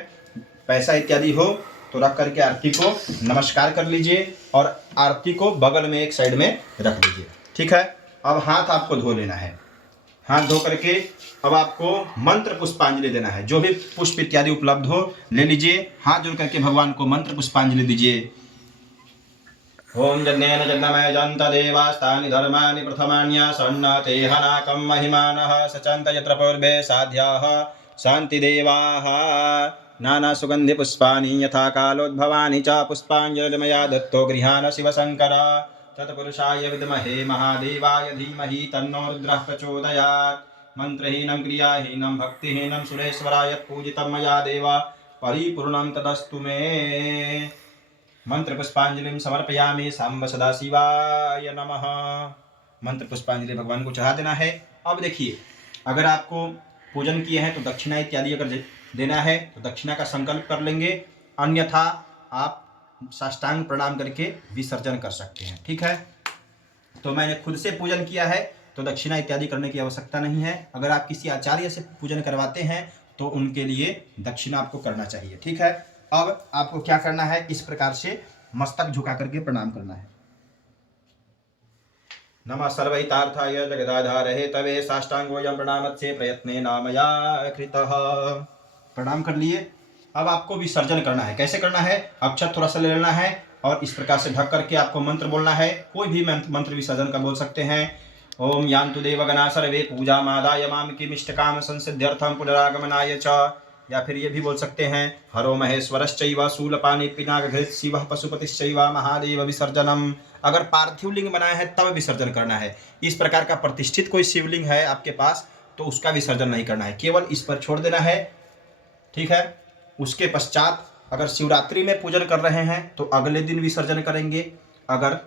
पैसा इत्यादि हो तो रख करके आरती को नमस्कार कर लीजिए और आरती को बगल में एक साइड में रख लीजिए। ठीक है, अब हाथ आपको धो लेना है। हाथ धो करके अब आपको मंत्र पुष्पांजलि देना है। जो भी पुष्प इत्यादि उपलब्ध हो ले लीजिए, हाथ जोड़ करके भगवान को मंत्र पुष्पांजलि दीजिए। ओम यज्ञेन यज्ञमय जन्त देवास्तानि धर्माणि प्रथमान्यासन्न ते हनाकं महिमानः सचन्त यत्र पूर्वे साध्याः शान्ति देवाः नाना सुगंधि पुष्पाणि यथा कालोद्भवानि च पुष्पाञ्जलिर्मया दत्तो गृहाण शिवशंकर तत्पुरुषाय विद्महे महादेवाय धीमहि तन्नो रुद्रः प्रचोदयात् मंत्रहीनं क्रियाहीनं भक्तिहीनं सुरेश्वराय पूजितं मया देव परिपूर्णं तदस्तु मे। मंत्र पुष्पांजलि समर्पयामि सांब सदाशिवाय नमः। मंत्र पुष्पांजलि भगवान को चढ़ा देना है। अब देखिए, अगर आपको पूजन किए हैं तो दक्षिणा इत्यादि अगर देना है तो दक्षिणा का संकल्प कर लेंगे, अन्यथा आप साष्टांग प्रणाम करके विसर्जन कर सकते हैं। ठीक है, तो मैंने खुद से पूजन किया है तो दक्षिणा इत्यादि करने की आवश्यकता नहीं है। अगर आप किसी आचार्य से पूजन करवाते हैं तो उनके लिए दक्षिणा आपको करना चाहिए। ठीक है, अब आपको क्या करना है, इस प्रकार से मस्तक झुका करके प्रणाम करना है। नमः सर्वहितार्थाय जगदाधारहे तवे साष्टांगोऽयं प्रणामत्से प्रयत्नेन मया कृतः। प्रणाम कर लिए। अब आपको विसर्जन करना है। कैसे करना है, अक्षर थोड़ा सा ले लेना है और इस प्रकार से ढक करके आपको मंत्र बोलना है। कोई भी मंत्र विसर्जन का बोल सकते हैं। ओम यान्तु देवगणा सर्वे पूजामादाय मामिकीमिष्टकाम संसिद्ध्यर्थं पुनरागमनाय च, या फिर ये भी बोल सकते हैं हरो महेश्वरश्चैव शूलपाणि पिनाकघृत शिवः पशुपतिश्चैव महादेव विसर्जनम। अगर पार्थिव लिंग बनाया है तब विसर्जन करना है। इस प्रकार का प्रतिष्ठित कोई शिवलिंग है आपके पास तो उसका विसर्जन नहीं करना है, केवल इस पर छोड़ देना है। ठीक है, उसके पश्चात अगर शिवरात्रि में पूजन कर रहे हैं तो अगले दिन विसर्जन करेंगे, अगर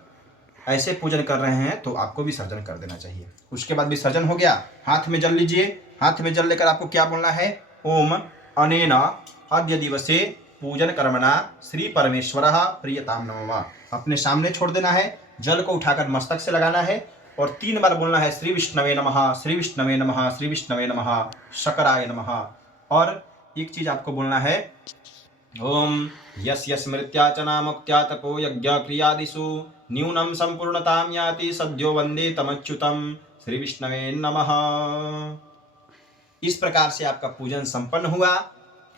ऐसे पूजन कर रहे हैं तो आपको विसर्जन कर देना चाहिए। उसके बाद विसर्जन हो गया, हाथ में जल लीजिए। हाथ में जल लेकर आपको क्या बोलना है, ओम अनेन अद्य दिवसे पूजन कर्मणा श्री परमेश्वरः प्रियताम नमः। अपने सामने छोड़ देना है, जल को उठाकर मस्तक से लगाना है और 3 बार बोलना है श्री विष्णवे नमः, श्री विष्णवे नमः, श्री विष्णवे नमः, शकराय नमः। और एक चीज आपको बोलना है, ओम यस्य स्मृत्या च नामुक्त्या तपो यज्ञ क्रियादिषु न्यूनं संपूर्णतां याति सद्यो वन्दे तमच्युतं श्री विष्णवे नमः। इस प्रकार से आपका पूजन संपन्न हुआ।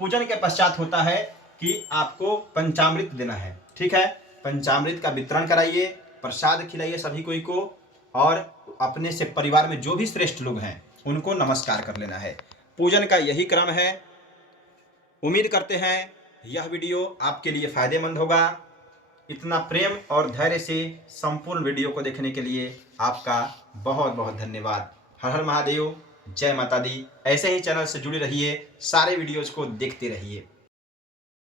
पूजन के पश्चात होता है कि आपको पंचामृत देना है। ठीक है, पंचामृत का वितरण कराइए, प्रसाद खिलाइए सभी कोई को, और अपने से परिवार में जो भी श्रेष्ठ लोग हैं उनको नमस्कार कर लेना है। पूजन का यही क्रम है। उम्मीद करते हैं यह वीडियो आपके लिए फायदेमंद होगा। इतना प्रेम और धैर्य से संपूर्ण वीडियो को देखने के लिए आपका बहुत बहुत धन्यवाद। हर हर महादेव, जय माता दी। ऐसे ही चैनल से जुड़े रहिए, सारे वीडियोज को देखते रहिए।